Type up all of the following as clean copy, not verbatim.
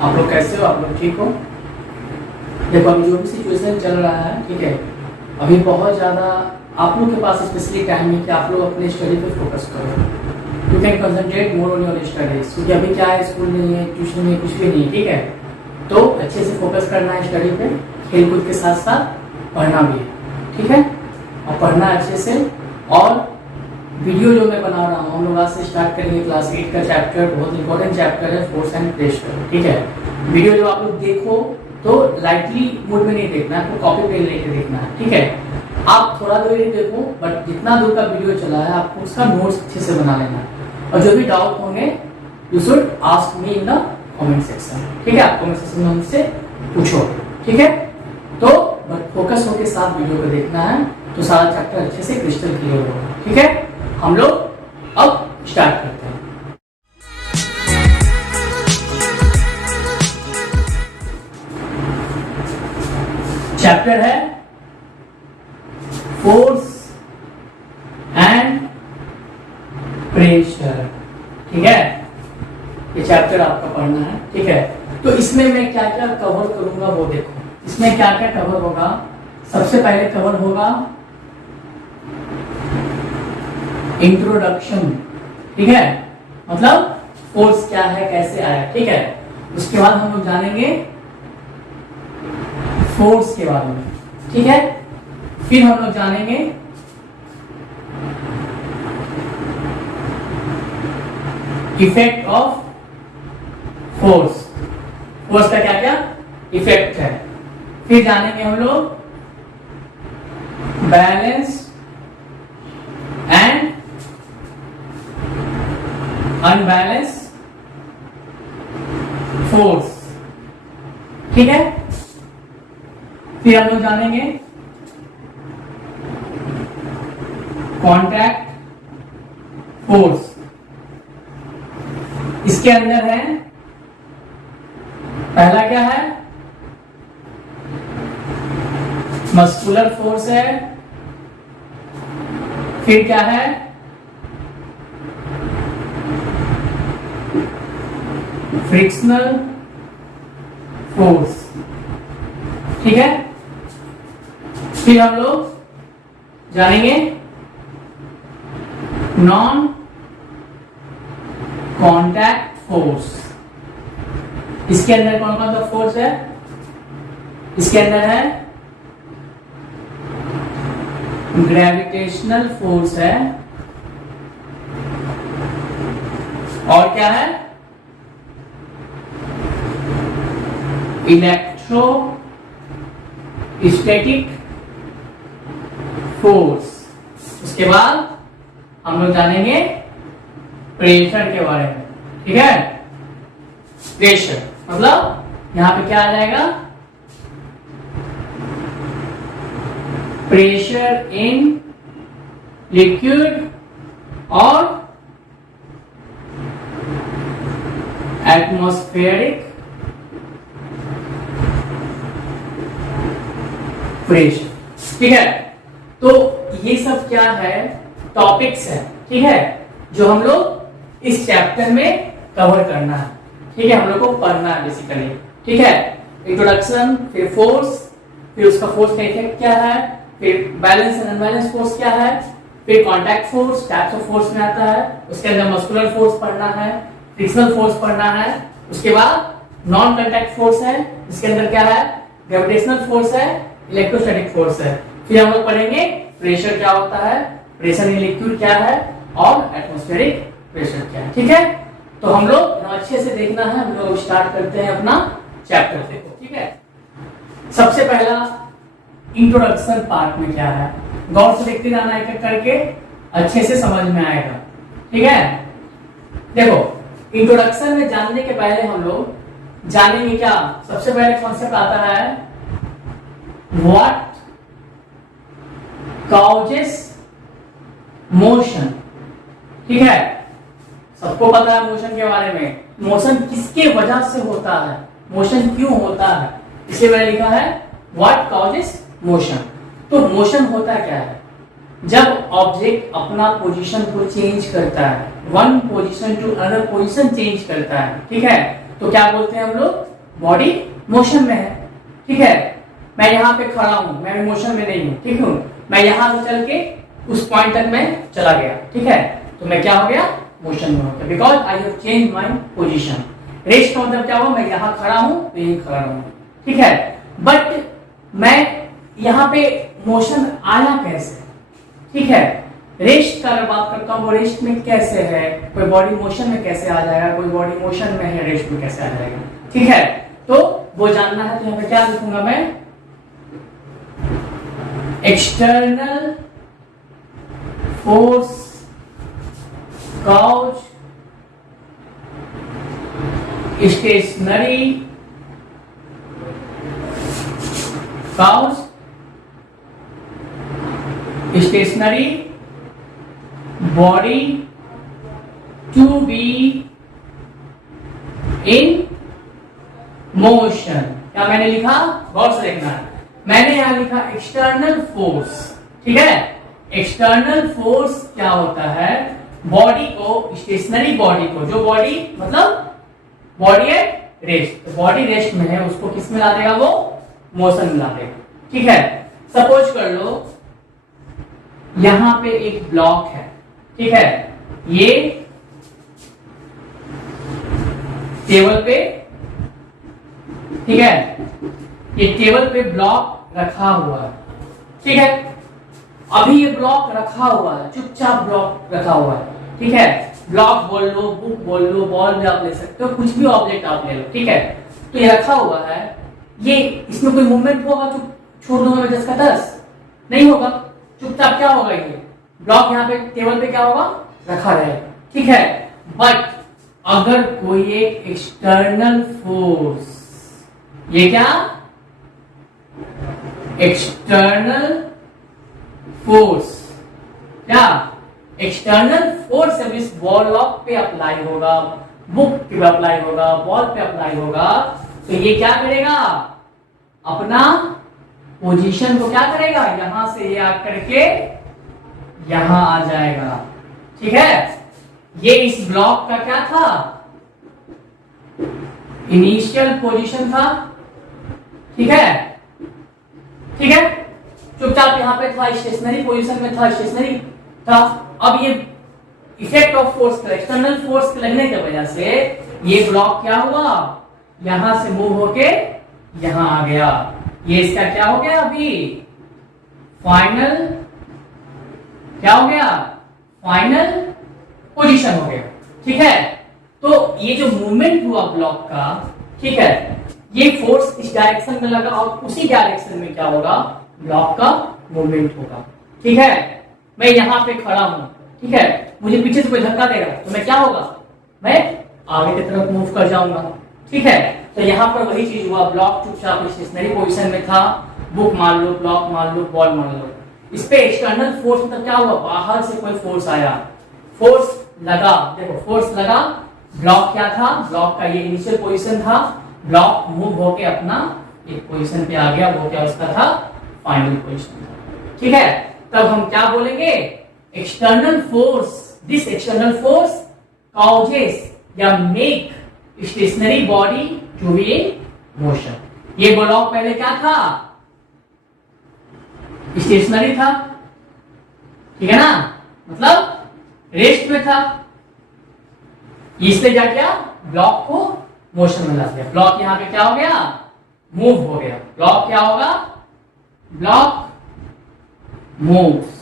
आप लोग कैसे हो? आप लोग ठीक हो? देखो अभी जो भी सिचुएशन चल रहा है, ठीक है, अभी बहुत ज़्यादा आप लोग के पास स्पेशली टाइम है कि आप लोग अपने स्टडी पे फोकस करो। You can concentrate more on your studies, क्योंकि अभी क्या है, स्कूल नहीं है, ट्यूशन नहीं है, कुछ भी नहीं है, ठीक है। तो अच्छे से फोकस करना है स्टडी पे, खेल कूद के साथ साथ पढ़ना भी है, ठीक है। और पढ़ना अच्छे से। और वीडियो जो मैं बना रहा हूँ, हम लोग आज से स्टार्ट करेंगे क्लास 8 का चैप्टर, बहुत इंपॉर्टेंट चैप्टर है, फोर्स एंड प्रेशर, ठीक है। वीडियो जो आप लोग देखो तो लाइटली मूड में नहीं देखना है, आपको कॉपी पे लेके देखना है, ठीक है। आप थोड़ा देर ही देखो, बट जितना दूर का वीडियो चला है आपको उसका नोट्स अच्छे से बना लेना है। और जो भी डाउट होंगे you should ask me in the comment section, ठीक है। आप कमेंट सेक्शन में हमसे पूछो, ठीक है। तो बट फोकस होके साथ वीडियो को देखना है, तो सारा चैप्टर अच्छे से क्रिस्टल क्लियर होगा, ठीक है। हम लोग अब स्टार्ट करते हैं। चैप्टर है फोर्स एंड प्रेशर, ठीक है। ये चैप्टर आपका पढ़ना है, ठीक है। तो इसमें मैं क्या क्या कवर करूंगा वो देखो। इसमें क्या क्या कवर होगा? सबसे पहले कवर होगा इंट्रोडक्शन, ठीक है, मतलब फोर्स क्या है, कैसे आया, ठीक है। उसके बाद हम लोग जानेंगे फोर्स के बारे में, ठीक है। फिर हम लोग जानेंगे इफेक्ट ऑफ फोर्स, फोर्स का क्या क्या इफेक्ट है। फिर जानेंगे हम लोग बैलेंस एंड अनबैलेंस फोर्स, ठीक है। फिर हम लोग जानेंगे कॉन्टैक्ट फोर्स। इसके अंदर है, पहला क्या है, मस्कुलर फोर्स है। फिर क्या है, फ्रिक्शनल फोर्स, ठीक है। फिर हम लोग जानेंगे नॉन कॉन्टैक्ट फोर्स। इसके अंदर कौन कौन सा फोर्स है? इसके अंदर है ग्रेविटेशनल फोर्स है, और क्या है, इलेक्ट्रो स्टैटिक फोर्स। उसके बाद हम लोग जानेंगे प्रेशर के बारे में, ठीक है। प्रेशर मतलब यहां पे क्या आ जाएगा, प्रेशर इन लिक्विड और एटमॉस्फेरिक प्रेशर, ठीक है। तो ये सब क्या है, टॉपिक्स है, ठीक है, जो हम लोग इस चैप्टर में कवर करना है, ठीक है। हम लोग को पढ़ना है बेसिकली, ठीक है। इंट्रोडक्शन, फिर फोर्स, फिर उसका फोर्स का इफेक्ट क्या है, फिर बैलेंस एंड अनबैलेंस फोर्स क्या है, फिर contact force, types of force में आता है। उसके अंदर मस्कुलर फोर्स पढ़ना है, फ्रिक्शनल फोर्स पढ़ना है। उसके बाद नॉन कॉन्टैक्ट फोर्स है, इसके अंदर क्या है, ग्रेविटेशनल फोर्स है, इलेक्ट्रोस्टैटिक फोर्स है। फिर हम लोग पढ़ेंगे प्रेशर क्या होता है, प्रेशर इन लिक्विड क्या है, और एटमॉस्फेरिक प्रेशर क्या है, ठीक है। तो हम लोग अच्छे से देखना है। हम लोग स्टार्ट करते हैं अपना चैप्टर, देखो, ठीक है। सबसे पहला इंट्रोडक्शन पार्ट में क्या है, गौर से देखते जाना एक एक करके, अच्छे से समझ में आएगा, ठीक है। देखो इंट्रोडक्शन में जानने के पहले हम लोग जानेंगे क्या, सबसे पहले कॉन्सेप्ट आता है व्हाट कॉजेस मोशन, ठीक है। सबको पता है मोशन के बारे में, मोशन किसके वजह से होता है, मोशन क्यों होता है, इसलिए मैंने लिखा है व्हाट कॉजेस मोशन। तो मोशन होता क्या है, जब ऑब्जेक्ट अपना पोजीशन को चेंज करता है, one position to another position change करता है, ठीक है, तो क्या बोलते हैं हम लोग, बॉडी मोशन में है, ठीक है। मैं यहाँ पे खड़ा हूं, मैं मोशन में नहीं हूं, ठीक हूं। मैं यहाँ से चल के उस पॉइंट तक मैं चला गया, ठीक है, तो मैं क्या हो गया, मोशन में हो गया, because I have change my position. Rest का मतलब क्या हुआ, मैं यहाँ खड़ा हूं तो यही खड़ा रहूं, ठीक है। बट मैं यहाँ पे मोशन आया कैसे, ठीक है। रेस्ट का अगर बात करता हूँ, वो रेस्ट में कैसे है, कोई बॉडी मोशन में कैसे आ जाएगा, कोई बॉडी मोशन में है, रेस्ट में कैसे आ जाएगा, ठीक है। तो वो जानना है, तो यहाँ पे क्या लिखूंगा मैं, external force cause stationary cause stationary body to be in motion. क्या मैंने लिखा, गौर से देखना है, मैंने यहां लिखा एक्सटर्नल फोर्स, ठीक है। एक्सटर्नल फोर्स क्या होता है, बॉडी को, स्टेशनरी बॉडी को, जो बॉडी मतलब बॉडी है रेस्ट, तो बॉडी रेस्ट में है, उसको किस में ला देगा, वो मोशन में ला देगा, ठीक है। सपोज कर लो यहां पे एक ब्लॉक है, ठीक है, ये टेबल पे, ठीक है, ये टेबल पे ब्लॉक रखा हुआ है, ठीक है। अभी ये ब्लॉक रखा हुआ है, चुपचाप ब्लॉक रखा हुआ है, ठीक है। ब्लॉक बोल लो, बुक बोल लो, बॉल भी आप ले सकते हो, कुछ भी ऑब्जेक्ट आप ले लो, ठीक है। तो ये रखा हुआ है, ये इसमें कोई मूवमेंट होगा तो छोड़ दूंगा मैं 10 का 10, नहीं होगा, चुपचाप क्या होगा, ये ब्लॉक यहाँ पे टेबल पे क्या होगा, रखा रहेगा, ठीक है। बट अगर कोई एक एक्सटर्नल फोर्स, ये क्या, एक्सटर्नल फोर्स, क्या एक्सटर्नल फोर्स अब इस ब्लॉक पे अप्लाई होगा, बुक पे अप्लाई होगा, बॉल पे अप्लाई होगा, तो ये क्या करेगा, अपना पोजीशन को क्या करेगा, यहां से ये आकर के यहां आ जाएगा, ठीक है। ये इस ब्लॉक का क्या था, इनिशियल पोजीशन था, ठीक है, ठीक है। चुपचाप यहां पे था, स्टेशनरी पोजीशन में था, स्टेशनरी था। अब ये इफेक्ट ऑफ फोर्स का, एक्सटर्नल फोर्स के लगने की वजह से ये ब्लॉक क्या हुआ, यहां से मूव होके यहां आ गया, ये इसका क्या हो गया, अभी फाइनल क्या हो गया, फाइनल पोजीशन हो गया, ठीक है। तो ये जो मूवमेंट हुआ ब्लॉक का, ठीक है, ये फोर्स इस डायरेक्शन में लगा और उसी डायरेक्शन में क्या होगा, ब्लॉक का मूवमेंट होगा, ठीक है। मैं यहां पे खड़ा हूं, ठीक है, मुझे पीछे से कोई धक्का देगा तो मैं क्या होगा, मैं आगे की तरफ मूव कर जाऊंगा, ठीक है। तो यहां पर वही चीज हुआ, ब्लॉक चुपचाप स्टेशनरी पोजीशन में था, बुक मान लो, ब्लॉक मान लो, बॉल मान लो, इस पे एक्सटर्नल फोर्स मतलब क्या हुआ, बाहर से कोई फोर्स आया, फोर्स लगा, देखो फोर्स लगा, ब्लॉक क्या था, ब्लॉक का ये इनिशियल पोजीशन था, ब्लॉक मूव होके अपना एक पोजीशन पे आ गया, वो क्या उसका था, फाइनल पोजीशन था, ठीक है। तब हम क्या बोलेंगे, external force, this external force causes या make stationary body to be in motion. ये ब्लॉक पहले क्या था, स्टेशनरी था, ठीक है ना, मतलब रेस्ट में था, इसलिए जा क्या, ब्लॉक को मोशन में ला दिया, ब्लॉक यहां पे क्या हो गया, मूव हो गया, ब्लॉक क्या होगा, ब्लॉक मूव्स,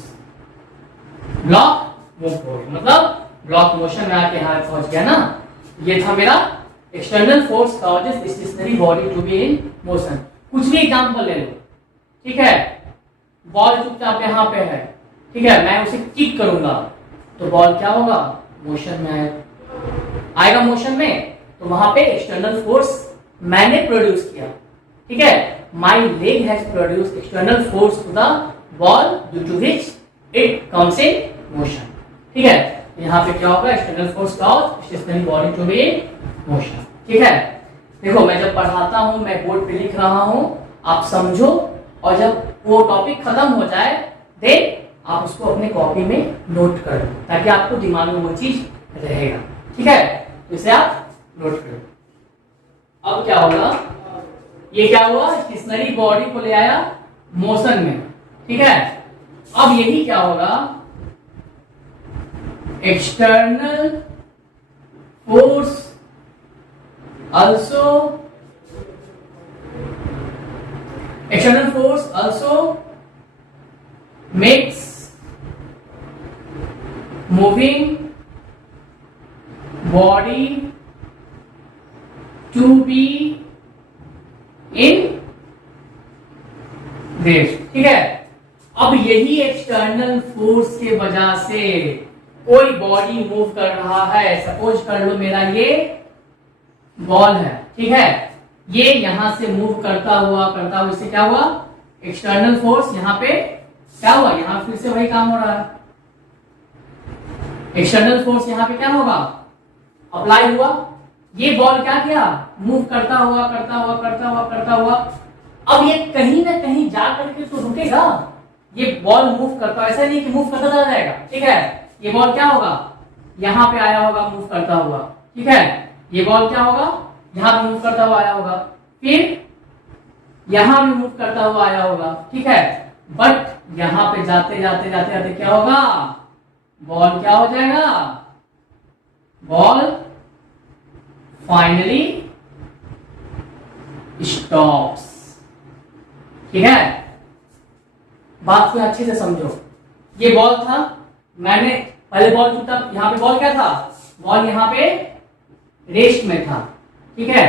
ब्लॉक मूव हो गया, मतलब ब्लॉक मोशन में आके यहां पहुंच गया ना। ये था मेरा external force causes stationary body to be in motion. कुछ भी एग्जांपल ले लो, ठीक है, बॉल चुपचाप यहां पे है, ठीक है, मैं उसे किक करूंगा तो बॉल क्या होगा, मोशन में आएगा, मोशन में, तो वहां पे एक्सटर्नल फोर्स मैंने प्रोड्यूस किया, ठीक है, my leg has produce external force to the ball due to which it comes in motion, ठीक है। यहां पे क्या होगा, external force cause stationary body to be in motion, ठीक है। देखो मैं जब पढ़ाता हूं, मैं बोर्ड पे लिख रहा हूं, आप समझो, और जब वो टॉपिक खत्म हो जाए देन आप उसको अपने कॉपी में नोट कर लो, ताकि आपको दिमाग में वो चीज रहेगा, ठीक है, तो इसे आप नोट करो। अब क्या होगा, ये क्या हुआ, स्टेशनरी बॉडी को ले आया मोशन में, ठीक है। अब यही क्या होगा, external force also makes moving body to be in rest, ठीक है। अब यही एक्सटर्नल फोर्स के वजह से कोई बॉडी मूव कर रहा है, सपोज कर लो मेरा ये बॉल है, ठीक है, ये यहां से मूव करता हुआ इससे क्या हुआ, एक्सटर्नल फोर्स यहां पे क्या हुआ, यहां फिर से वही काम हो रहा है, एक्सटर्नल फोर्स यहां पे क्या होगा, अप्लाई हुआ, ये बॉल क्या किया, मूव करता हुआ अब ये कहीं ना कहीं जा करके तो रुकेगा, ये बॉल मूव करता, ऐसा नहीं कि मूव करता चला जाएगा, ठीक है, ये बॉल क्या होगा, यहां पे आया होगा मूव करता हुआ, ठीक है, ये बॉल क्या होगा, यहां पे मूव करता हुआ आया होगा, फिर यहां भी मूव करता हुआ आया होगा, ठीक है, बट यहां पे जाते जाते क्या होगा, बॉल क्या हो जाएगा, बॉल फाइनली स्टॉप्स, ठीक है। बात को अच्छे से समझो, ये बॉल था, मैंने पहले बॉल टूटा, यहां पे बॉल क्या था, बॉल यहां पे रेस्ट में था, ठीक है,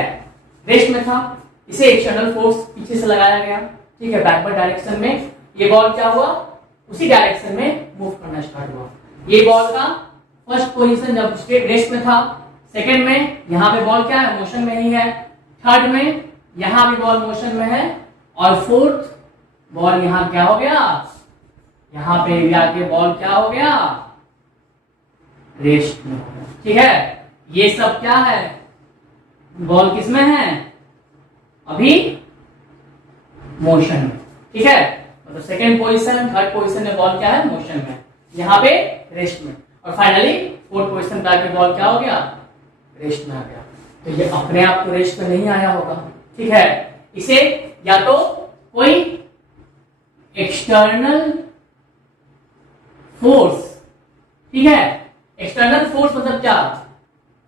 रेस्ट में था, इसे एक्सटर्नल फोर्स पीछे से लगाया गया, ठीक है, बैकवर्ड डायरेक्शन में, ये बॉल क्या हुआ, उसी डायरेक्शन में मूव करना स्टार्ट हुआ, ये बॉल का फर्स्ट पोजीशन जब रेस्ट में था, सेकंड में यहां पे बॉल क्या है, मोशन में ही है, थर्ड में यहां भी बॉल मोशन में है, और फोर्थ बॉल यहां क्या हो गया, यहां पे भी आके बॉल क्या हो गया, रेस्ट में हो गया, ठीक है। ये सब क्या है, बॉल किसमें है, अभी मोशन में, ठीक है, मतलब सेकेंड पोजीशन थर्ड पोजीशन में बॉल क्या है, मोशन में, यहाँ पे रेस्ट में, और फाइनली फोर्थ पोजीशन पे आके बॉल क्या हो गया, रेस्ट में आ गया। तो ये अपने आप तो रेस्ट में नहीं आया होगा, ठीक है, इसे या तो कोई एक्सटर्नल फोर्स, ठीक है, एक्सटर्नल फोर्स मतलब क्या,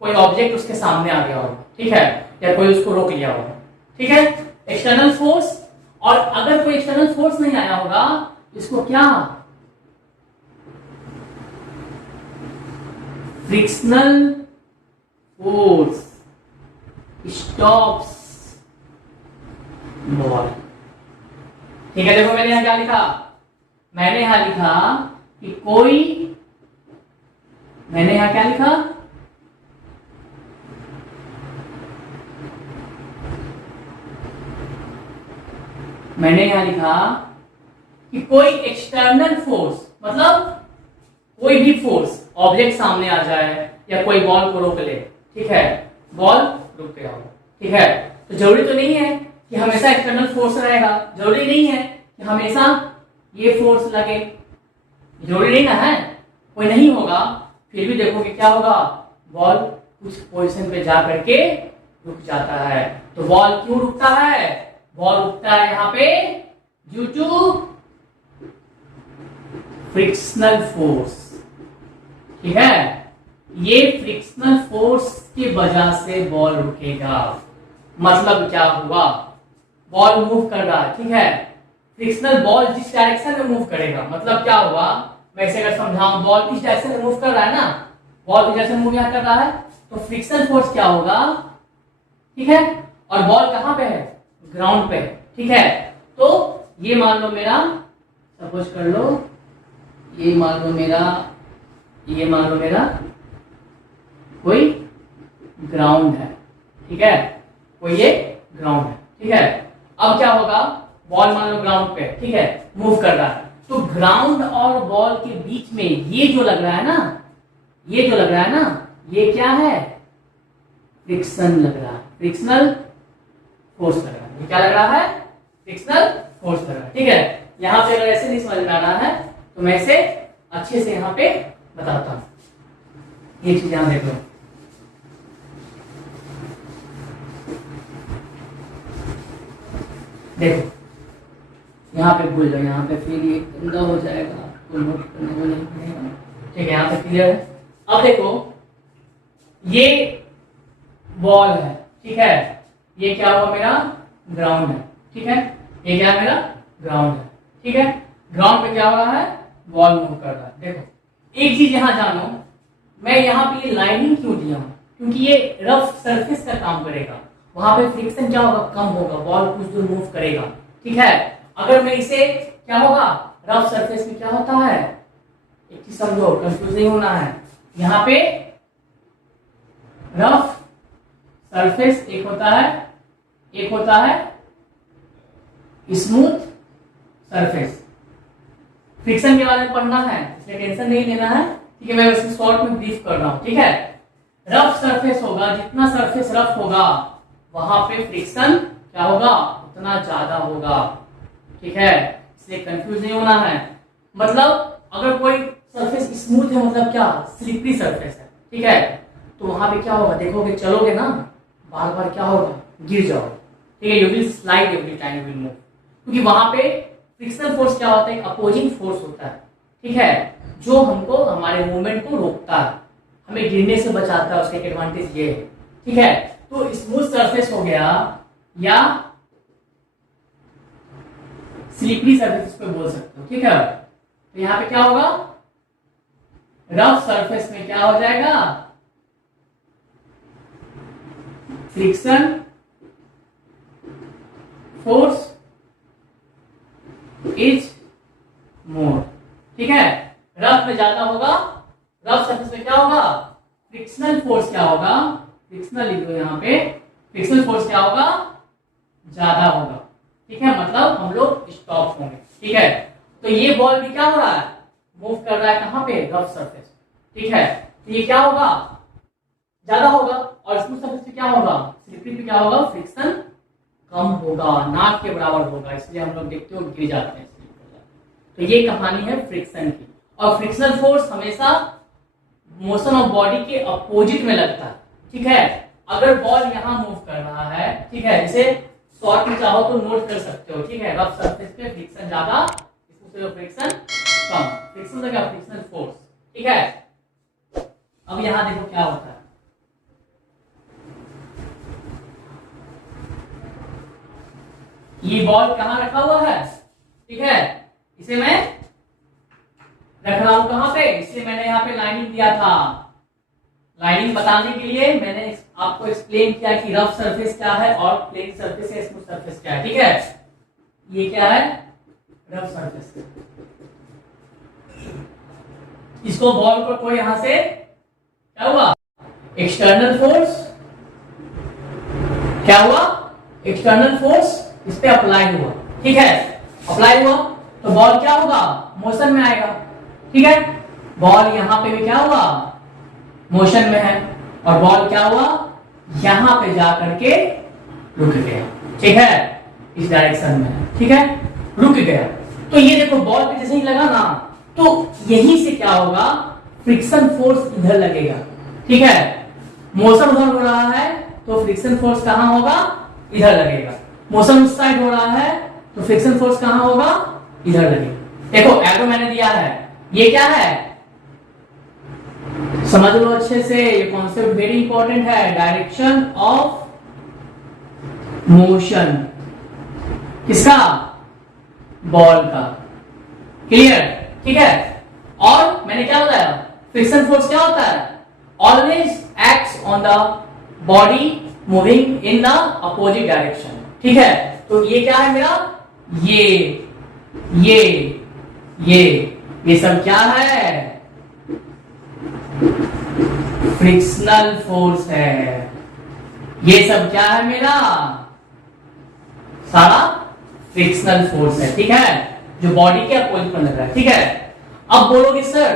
कोई ऑब्जेक्ट उसके सामने आ गया होगा, ठीक है, या कोई उसको रोक लिया होगा, ठीक है, एक्सटर्नल फोर्स, और अगर कोई एक्सटर्नल फोर्स नहीं आया होगा, इसको क्या, फ्रिक्शनल फोर्स स्टॉप्स बॉल, ठीक है। देखो मैंने यहां क्या लिखा, मैंने यहां लिखा कि कोई, मैंने यहां क्या लिखा, मैंने यहां लिखा कि कोई एक्सटर्नल फोर्स मतलब कोई भी फोर्स, ऑब्जेक्ट सामने आ जाए या कोई बॉल को रोक ले, ठीक है, बॉल रुक गया हो, ठीक है, तो जरूरी तो नहीं है कि हमेशा एक्सटर्नल फोर्स रहेगा, जरूरी नहीं है कि हमेशा ये फोर्स लगे, जरूरी नहीं ना है, कोई नहीं होगा, फिर भी देखो कि क्या होगा, बॉल कुछ पोजीशन पे जा करके रुक जाता है। तो बॉल क्यों रुकता है, बॉल रुकता है यहाँ पे ड्यू टू फ्रिक्शनल फोर्स, ठीक है, ये फ्रिक्शनल फोर्स की वजह से बॉल रुकेगा। मतलब क्या हुआ, बॉल मूव कर रहा है, ठीक है, फ्रिक्शनल बॉल जिस डायरेक्शन में मूव करेगा, मतलब क्या हुआ, मैं इसे अगर समझाऊं, बॉल इस डायरेक्शन में मूव कर रहा है ना, बॉल इस डायरेक्शन में मूव यहां कर रहा है, तो फ्रिक्शनल फोर्स क्या होगा, ठीक है, और बॉल कहां पे है, ग्राउंड पे, ठीक है, तो ये मान लो मेरा, सपोज कर लो, ये मान लो मेरा, ये मान लो मेरा कोई ग्राउंड है, ठीक है, कोई ये ग्राउंड है, ठीक है, अब क्या होगा, बॉल मान लो ग्राउंड पे, ठीक है, मूव कर रहा है, तो ग्राउंड और बॉल के बीच में ये जो लग रहा है ना, ये जो लग रहा है ना, ये क्या है, फ्रिक्शन लग रहा है, फ्रिक्शनल फोर्स लग रहा है, ये क्या लग रहा है, फ्रिक्शनल फोर्स लग रहा है, ठीक है। यहां पे अगर ऐसे नहीं समझ में आ रहा है तो मैं इसे अच्छे से यहां पे बताता हूं, ये चीज यहां देख लो, देखो यहाँ पे भूल जाओ, यहाँ पे फिर ये गंदा हो जाएगा, आपको नोट करने को नहीं पड़ेगा। ठीक है, यहाँ पे क्लियर है। अब देखो ये बॉल है, ठीक है, ये क्या हुआ मेरा ग्राउंड है, ठीक है, ये क्या है मेरा ग्राउंड है, ठीक है। ग्राउंड पे क्या हो रहा है, बॉल मूव कर रहा है। देखो एक चीज यहाँ जानो, मैं यहाँ पे ये लाइनिंग क्यों दिया हूँ, क्योंकि ये रफ सरफेस का काम करेगा, वहां पे फ्रिक्शन क्या होगा, कम होगा, बॉल कुछ दूर मूव करेगा, ठीक है। अगर मैं इसे क्या होगा, रफ सरफेस में क्या होता है, एक चीज समझो, कंफ्यूज नहीं होना है। यहाँ पे रफ सरफेस एक होता है, एक होता है स्मूथ सरफेस। फ्रिक्शन के बारे में पढ़ना है, इसलिए टेंशन नहीं लेना है, ठीक है। मैं वैसे शॉर्ट में ब्रीफ कर रहा हूं, ठीक है। रफ सरफेस होगा, जितना सरफेस रफ होगा वहां पे फ्रिक्शन क्या होगा, उतना ज्यादा होगा, ठीक है। इसलिए कंफ्यूज नहीं होना है। मतलब अगर कोई सरफेस स्मूथ है, मतलब क्या, स्लिपरी सरफेस है, ठीक है, तो वहां पे क्या होगा, देखोगे चलोगे ना, बार बार क्या होगा, गिर जाओ, ठीक है। You will slide every time you will move, क्योंकि वहां पे फ्रिक्शनल फोर्स क्या होता है, एक अपोजिंग फोर्स होता है, ठीक है, जो हमको हमारे मूवमेंट को रोकता है, हमें गिरने से बचाता है। उसका एक एडवांटेज ये है, ठीक है। तो स्मूथ सरफेस हो गया या स्लिपरी सरफेस पे बोल सकते हो, ठीक है। तो यहां पे क्या होगा, रफ सरफेस में क्या हो जाएगा, फ्रिक्शन फोर्स इज मोर, ठीक है। रफ में ज्यादा होगा, रफ सरफेस में क्या होगा, फ्रिक्शनल फोर्स क्या होगा, फ्रिक्शनल लिख दो यहाँ पे, फ्रिक्शनल फोर्स क्या होगा, ज्यादा होगा, ठीक है। मतलब हम लोग स्टॉप होंगे, ठीक है। तो ये बॉल भी क्या हो रहा है, मूव कर रहा है कहां पे, रफ सरफेस, ठीक है। तो ये क्या होगा, ज्यादा होगा, और स्मूथ सरफेस पे क्या होगा, स्लिपरी पे क्या होगा, फ्रिक्शन कम होगा, नाक के बराबर होगा, इसलिए हम लोग देखते हो गिर जाते हैं। तो ये कहानी है फ्रिक्शन की। और फ्रिक्शनल फोर्स हमेशा मोशन ऑफ बॉडी के अपोजिट में लगता है, ठीक है। अगर बॉल यहां मूव कर रहा है, ठीक है, इसे शॉर्ट में चाहो तो नोट कर सकते हो, ठीक है। रफ सरफेस पे फ्रिक्शन ज्यादा, स्मूथ फ्रिक्शन कम, फ्रिक्शन लगा फ्रिक्शनल फोर्स, ठीक है। अब यहां देखो क्या होता है, ये बॉल कहां रखा हुआ है, ठीक है, इसे मैं रख रहा हूं कहां पे, इसलिए मैंने यहाँ पे लाइनिंग दिया था। लाइनिंग बताने के लिए मैंने आपको एक्सप्लेन किया कि रफ सरफेस क्या है और प्लेन सरफेस है, स्मूथ सरफेस क्या है, ठीक है। ये क्या है, रफ सरफेस। इसको बॉल को कोई यहां से क्या हुआ, एक्सटर्नल फोर्स, क्या हुआ, एक्सटर्नल फोर्स इस पे अप्लाई हुआ, ठीक है। अप्लाई हुआ तो बॉल क्या होगा, मोशन में आएगा, ठीक है। बॉल यहां पे भी क्या हुआ, मोशन में है, और बॉल क्या हुआ, यहां पे जाकर के रुक गया, ठीक है, इस डायरेक्शन में, ठीक है, रुक गया। तो ये देखो बॉल पे जैसे ही लगा ना, तो यहीं से क्या होगा, फ्रिक्शन फोर्स इधर लगेगा, ठीक है। मोशन उधर हो रहा है तो फ्रिक्शन फोर्स कहां होगा, इधर लगेगा। मोशन उस साइड हो रहा है तो फ्रिक्शन फोर्स कहां होगा, इधर लगेगा। देखो एरो मैंने दिया है, ये क्या है, समझ लो अच्छे से, ये कॉन्सेप्ट वेरी इंपॉर्टेंट है। डायरेक्शन ऑफ मोशन किसका, बॉल का, क्लियर, ठीक है। और मैंने क्या बताया, फ्रिक्शन फोर्स क्या होता है, always acts on the body moving in the opposite direction, ठीक है। तो ये क्या है मेरा, ये सब क्या है, फ्रिक्शनल फोर्स है। ये सब क्या है मेरा, सारा फ्रिक्शनल फोर्स है, ठीक है, जो बॉडी के अपोजिट पर लग रहा है, ठीक है। अब बोलोगे सर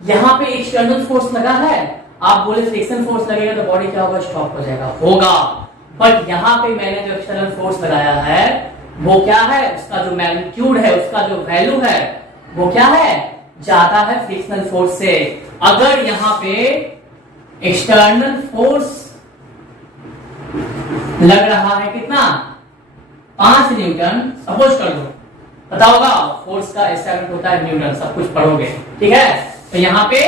यहां पे एक्सटर्नल फोर्स लगा है, आप बोले फ्रिक्शन फोर्स लगेगा तो बॉडी क्या होगा, स्टॉप हो जाएगा, होगा। बट यहां पे मैंने जो एक्सटर्नल फोर्स लगाया है वो क्या है, उसका जो मैग्नीट्यूड है, उसका जो वैल्यू है वो क्या है, ज्यादा है फ्रिक्शनल फोर्स से। अगर यहां पे एक्सटर्नल फोर्स लग रहा है कितना, 5 न्यूटन सपोज कर लो, पता होगा फोर्स का ऐसा यूनिट होता है न्यूटन, सब कुछ पढ़ोगे, ठीक है। तो यहाँ पे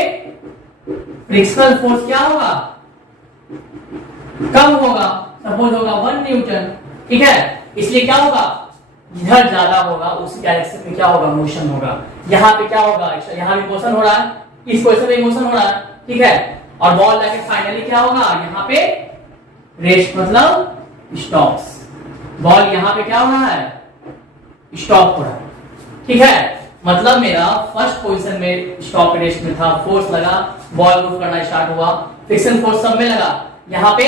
फ्रिक्शनल फोर्स क्या होगा, कम होगा, सपोज होगा 1 न्यूटन, ठीक है। इसलिए क्या होगा, इधर ज्यादा होगा, उसी डायरेक्शन में क्या होगा, मोशन होगा। यहाँ पे क्या होगा, यहाँ भी मोशन हो रहा है, इस पोजीशन पे मोशन हो रहा है, ठीक है। और बॉल जाके फाइनली क्या होगा, यहाँ पे रेस्ट मतलब स्टॉप्स, बॉल यहाँ पे क्या हो रहा है, स्टॉप हो रहा है, ठीक है। मतलब मेरा फर्स्ट पोजीशन में स्टॉप रेस्ट में था, फोर्स लगा, बॉल मूव करना स्टार्ट हुआ, फ्रिक्शन फोर्स सब में लगा, यहाँ पे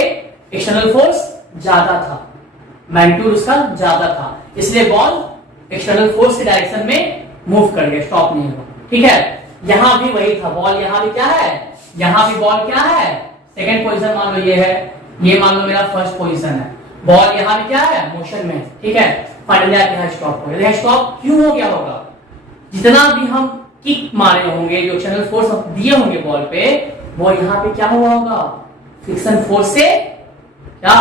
एक्सटर्नल फोर्स ज्यादा था, मैग्नीट्यूड उसका ज्यादा था, इसलिए बॉल एक्सटर्नल फोर्स के डायरेक्शन में मूव कर गया, स्टॉप नहीं हुआ, ठीक है। यहां भी वही था, बॉल यहां भी क्या है, यहां भी बॉल क्या है, सेकंड पोजीशन मान लो ये है, ये मान लो मेरा फर्स्ट पोजीशन है, बॉल यहां भी क्या है, मोशन में, ठीक है। फाइनली आके यहां स्टॉप हो गया। स्टॉप क्यों हो गया होगा, जितना भी हम किक मारे होंगे, जो एक्सटर्नल फोर्स दिए होंगे बॉल पे, वो यहाँ पे क्या हुआ होगा, फ्रिक्शन फोर्स से क्या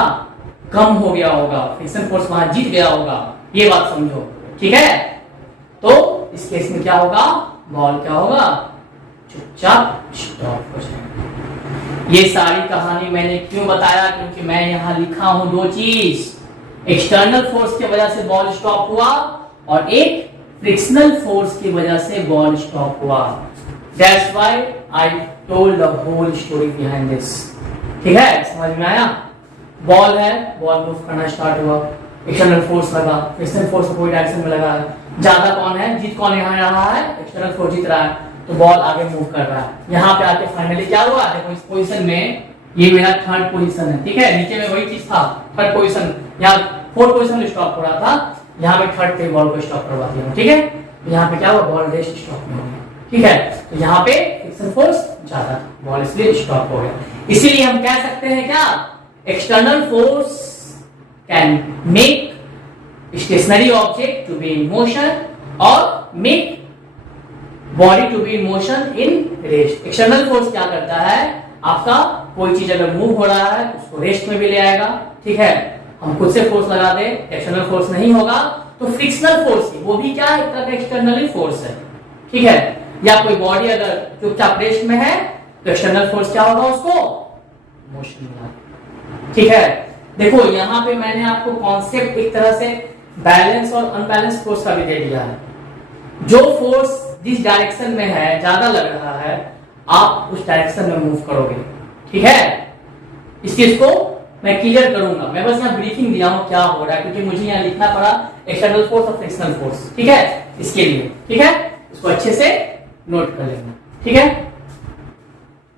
कम हो गया होगा, फ्रिक्शन फोर्स वहां जीत गया होगा, ये बात समझो, ठीक है। तो इस केस में क्या होगा, बॉल क्या होगा, चुपचाप स्टॉप हो जाएगा। ये सारी कहानी मैंने क्यों बताया, क्योंकि मैं यहां लिखा हूं दो चीज, एक्सटर्नल फोर्स की वजह से बॉल स्टॉप हुआ और एक फ्रिक्शनल फोर्स की वजह से बॉल स्टॉप हुआ। That's why I told the whole story behind this, ठीक है। समझ में आया, बॉल है, बॉल मूव करना स्टार्ट हुआ, एक्सटर्नल फोर्स लगा, फ्रिक्शनल फोर्स कोई डायरेक्शन में लगा है, ज्यादा कौन है, जीत कौन यहाँ रहा है, एक्सटर्नल फोर्स जीत रहा है, तो बॉल आगे मूव कर रहा है। यहाँ पे आके फाइनली क्या हुआ, देखो इस पोजीशन में, ये मेरा थर्ड पोजीशन है, ठीक है, नीचे में वही चीज था, थर्ड पोजीशन, यहाँ फोर्थ पोजीशन में स्टॉप हो रहा था, यहाँ पे थर्ड पे बॉल को स्टॉप करवा दिया, ठीक है। तो यहाँ पे क्या हुआ, बॉल रेस्ट स्टॉप में हो गया, ठीक है। तो यहाँ पे फ्रिक्शन फोर्स ज्यादा था, बॉल इसलिए स्टॉप हो गया। इसीलिए हम कह सकते हैं क्या, external force can make stationary object to be in motion और make body to be in motion in rest. External force क्या करता है, आपका कोई चीज अगर मूव हो रहा है उसको रेस्ट में भी ले आएगा, ठीक है। हम खुद से फोर्स लगा दे, एक्सटर्नल फोर्स नहीं होगा, तो फ्रिक्शनल फोर्स वो भी क्या एक तरह का एक्सटर्नल फोर्स है, ठीक है। या कोई बॉडी अगर चुपचाप रेस्ट में है तो एक्सटर्नल फोर्स क्या होगा, उसको मोशन में, ठीक है। देखो यहाँ पे मैंने आपको कॉन्सेप्ट एक तरह से बैलेंस और अनबैलेंस फोर्स का भी दे दिया है। जो फोर्स जिस डायरेक्शन में है, ज्यादा लग रहा है, आप उस डायरेक्शन में मूव करोगे, ठीक है। इस चीज को मैं क्लियर करूंगा, मैं बस यहाँ ब्रीफिंग दिया हूं क्या हो रहा है, क्योंकि मुझे यहाँ लिखना पड़ा एक्सटर्नल फोर्स और फ्रिक्शनल फोर्स, ठीक है, इसके लिए, ठीक है। इसको अच्छे से नोट कर लेना, ठीक है।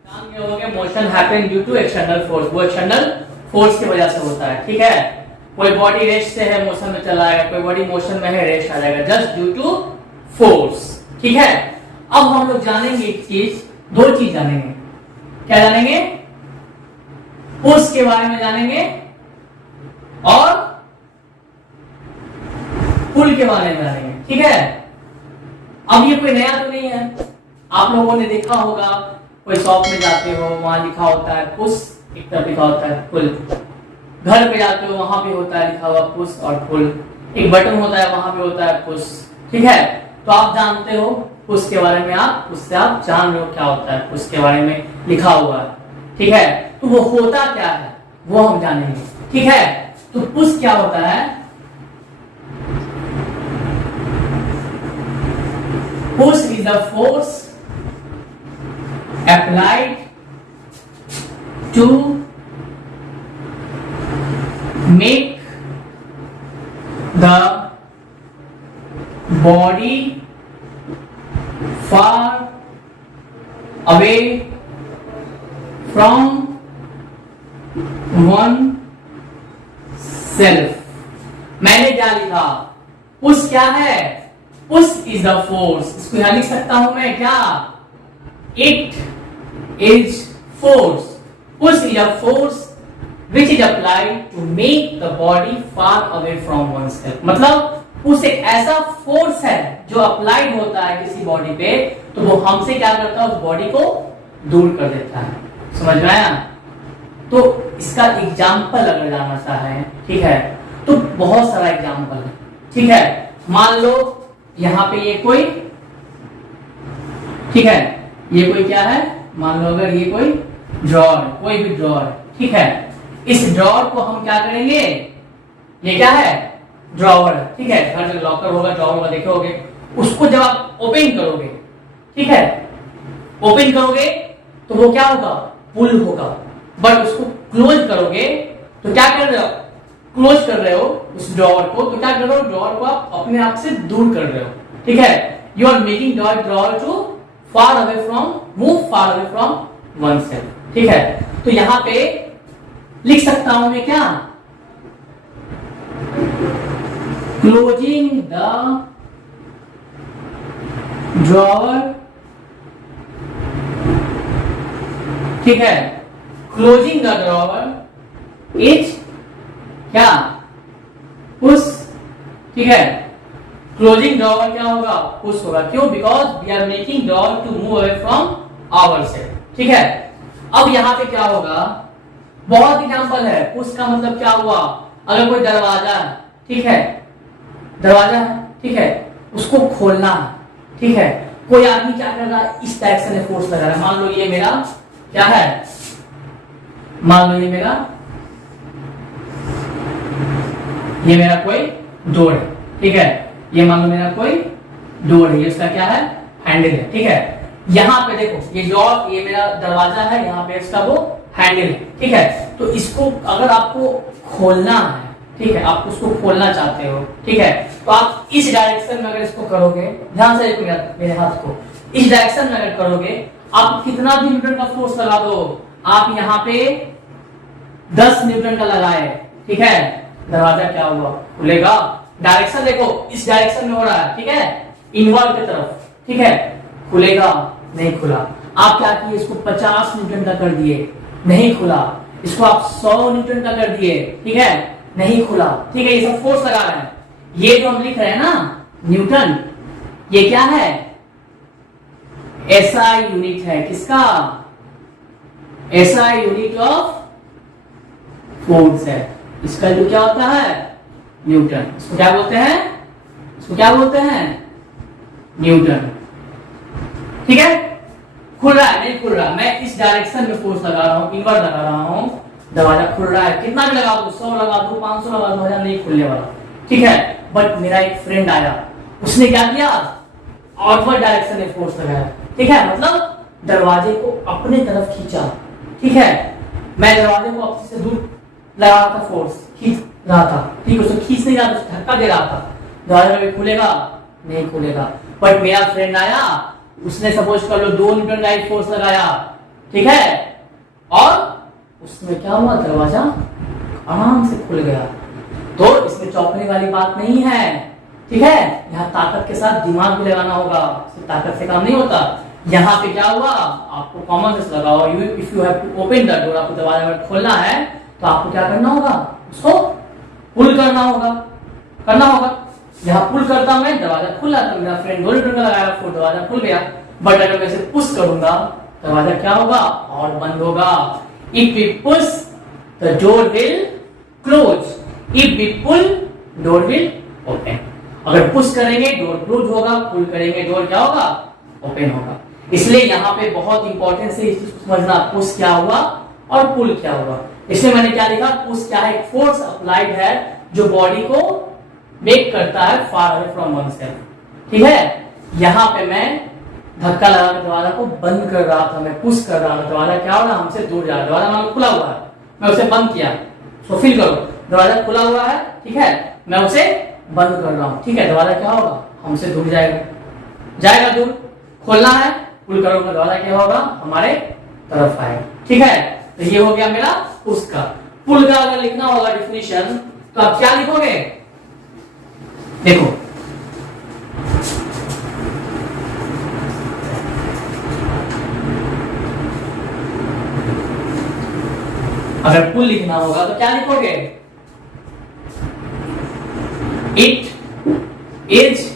जान गए होंगे motion happen due to external force, वो एक्सटर्नल फोर्स की वजह से होता है, ठीक है। कोई बॉडी रेस्ट से है, मोशन में चला आएगा, कोई बॉडी मोशन में है, रेस्ट आ जाएगा, जस्ट ड्यू टू फोर्स, ठीक है। अब हम लोग जानेंगे एक चीज, दो चीज जानेंगे, क्या जानेंगे, पुश के बारे में जानेंगे और पुल के बारे में जानेंगे, ठीक है। अब ये कोई नया तो नहीं है, आप लोगों ने देखा होगा, कोई शॉप में जाते हो वहां लिखा होता है पुश, एक तरफ लिखा होता है पुल, घर पे जाते हो वहां भी होता है लिखा हुआ पुश और पुल, एक बटन होता है वहां भी होता है पुश, ठीक है। तो आप जानते हो पुश के बारे में, आप उससे आप जान रहे हो क्या होता है, पुश के बारे में लिखा हुआ है, ठीक है। तो वो होता क्या है वो हम जानेंगे, ठीक है। तो पुश क्या होता है, push is the force applied to make the body far away from one self। मैंने क्या लिखा, पुश क्या है, पुश इज द फोर्स, इसको यहां लिख सकता हूं मैं क्या, it is force, push is a force which is applied to make the body far away from oneself। मतलब पुश एक ऐसा फोर्स है जो अप्लाइड होता है किसी बॉडी पे, तो वो हमसे क्या करता है, उस बॉडी को दूर कर देता है, समझ में आया। तो इसका एग्जाम्पल अगर जानना चाहें, ठीक है, तो बहुत सारा एग्जाम्पल है, ठीक है। मान लो यहाँ पे ये कोई, ठीक है, ये कोई क्या है, मान लो अगर ये कोई ड्रॉअर, कोई भी ड्रॉअर, ठीक है, इस ड्रॉअर को हम क्या करेंगे, ये क्या है, ड्रॉअर, ठीक है, हर जगह लॉकर होगा, ड्रॉअर होगा, देखे होगे। उसको जब आप ओपन करोगे, ठीक है, ओपन करोगे तो वो क्या होगा, पुल होगा। बट उसको क्लोज करोगे तो क्या कर रहे हो, क्लोज कर रहे हो उस ड्रॉअर को, तो क्या कर रहे हो, ड्रॉअर को आप अपने आप से दूर कर रहे हो, ठीक है। You are making drawer to far away from, move far away from oneself, ठीक है। तो यहां पे लिख सकता हूं मैं क्या, क्लोजिंग द ड्रॉअर, ठीक है, क्लोजिंग द ड्रॉअर इज क्या, पुश, ठीक है, क्लोजिंग ड्रॉअर क्या होगा, पुश होगा। क्यों, because we are making drawer to move away from ourself, ठीक है। अब यहां पे क्या होगा, बहुत एग्जांपल है। पुश का मतलब क्या हुआ, अगर कोई दरवाजा है, ठीक है, दरवाजा है, ठीक है, उसको खोलना है, ठीक है, कोई आदमी क्या कर रहा है, इस डायरेक्शन में फोर्स लगा रहा है। मान लो ये मेरा क्या है, मान लो ये मेरा कोई डोर है, ठीक है, ये मान लो मेरा कोई डोर है, इसका क्या है, हैंडल है, ठीक है। यहां पे देखो ये डोर, ये मेरा दरवाजा है, यहां पे इसका वो हैंडल है, ठीक है। तो इसको अगर आपको खोलना है, ठीक है, आप उसको खोलना चाहते हो, ठीक है, तो आप इस डायरेक्शन में अगर इसको करोगे, ध्यान से देखो मेरे हाथ को, इस डायरेक्शन में अगर करोगे, आप कितना भी न्यूटन का फोर्स लगा दो, आप यहाँ पे 10 न्यूटन का लगाए, ठीक है, दरवाजा क्या हुआ, खुलेगा। डायरेक्शन देखो, इस डायरेक्शन में हो रहा है, ठीक है, इनवर्ड की तरफ, ठीक है, खुलेगा, नहीं खुला। आप क्या किए, इसको 50 न्यूटन का कर दिए, नहीं खुला। इसको आप 100 न्यूटन का कर दिए, ठीक है, नहीं खुला, ठीक है। ये सब फोर्स लगा रहे हैं। ये जो हम लिख रहे हैं ना न्यूटन, ये क्या है, एसआई यूनिट है, किसका, एसआई यूनिट ऑफ फोर्स है। इसका जो क्या होता है, न्यूटन। इसको क्या बोलते हैं, इसको क्या बोलते हैं, न्यूटन, ठीक है। खुल रहा है, नहीं खुल रहा, मैं इस डायरेक्शन में फोर्स लगा रहा हूं, इनवर्ड लगा रहा हूं, दरवाजा खुल रहा है, कितना भी लगा दो, 100 लगा दो, 500 लगा दो, 1000 नहीं खुलने वाला, ठीक है। बट मेरा एक फ्रेंड आया, उसने क्या किया, आउटवर्ड डायरेक्शन में फोर्स लगाया, ठीक है, मतलब दरवाजे को अपने तरफ खींचा, ठीक है। मैं दरवाजे को अपने से दूर लगा रहा था, फोर्स खींच रहा था, ठीक है, उसको खींच नहीं रहा था, धक्का दे रहा था, दरवाजा कभी खुलेगा, नहीं खुलेगा। बट मेरा फ्रेंड आया, उसने सपोज कर लो 2 न्यूटन का एक फोर्स लगाया, ठीक है, और उसमें क्या हुआ, दरवाजा आराम से खुल गया। तो इसमें चौंकने वाली बात नहीं है, ठीक है। यहाँ ताकत के साथ दिमाग भी लगाना होगा, सिर्फ ताकत से काम नहीं होता। यहाँ पे क्या हुआ, आपको कॉमन सेंस लगाओ, if you have to open the door, आपको दरवाजा अगर खोलना है तो आपको क्या करना होगा, उसको पुल करना होगा। यहाँ पुल करता मैं, दरवाजा खुला, तो मेरा फ्रेंड 2 न्यूटन का लगाया, फिर दरवाजा खुल गया। बट अगर मैं इसे पुश करूंगा, दरवाजा क्या होगा, और बंद होगा। If we push the door will close, if we pull door will open. अगर पुश करेंगे डोर क्लोज होगा, पुल करेंगे डोर क्या होगा, ओपन होगा। इसलिए यहाँ पे बहुत इंपॉर्टेंट है इस चीज को समझना, पुश क्या हुआ और पुल क्या हुआ। इसलिए मैंने क्या लिखा, पुश क्या है, फोर्स अप्लाइड है जो बॉडी को मेक करता है फार अवे फ्रॉम वन सेल्फ, ठीक है। यहाँ पे मैं धक्का लगा के दरवाजा को बंद कर रहा था, मैं पुश कर रहा था, दरवाजा क्या हो रहा है, हमसे दूर जा रहा है, दरवाजा मान खुला हुआ है, मैं उसे बंद किया, तो फील करो दरवाजा खुला हुआ है, ठीक है, मैं उसे बंद कर रहा हूं, ठीक है, दरवाजा क्या होगा, हमसे दूर जाएगा दूर। खोलना है, पुल करोगे, दरवाजा क्या होगा, हमारे तरफ आएगा, ठीक है। तो ये हो गया मेरा पुश का। पुल का अगर लिखना होगा डिफिनीशन, तो आप क्या लिखोगे, देखो अगर पुल लिखना होगा तो क्या लिखोगे, it is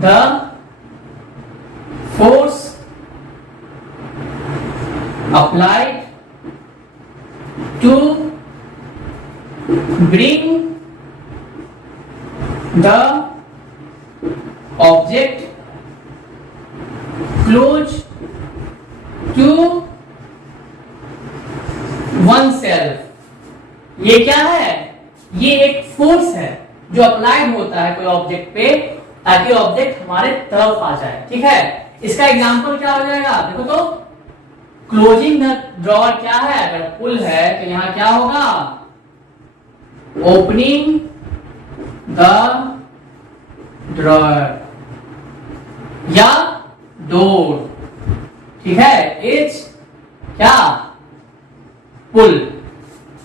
the force applied to bring the object close to oneself। ये क्या है? ये एक फोर्स है जो अप्लाइड होता है कोई ऑब्जेक्ट पे ताकि ऑब्जेक्ट हमारे तरफ आ जाए। ठीक है, इसका एग्जांपल क्या हो जाएगा? देखो तो क्लोजिंग द ड्रॉअर क्या है? अगर पुल है तो यहां क्या होगा? ओपनिंग द ड्रॉअर या डोर। ठीक है, इज क्या? पुल।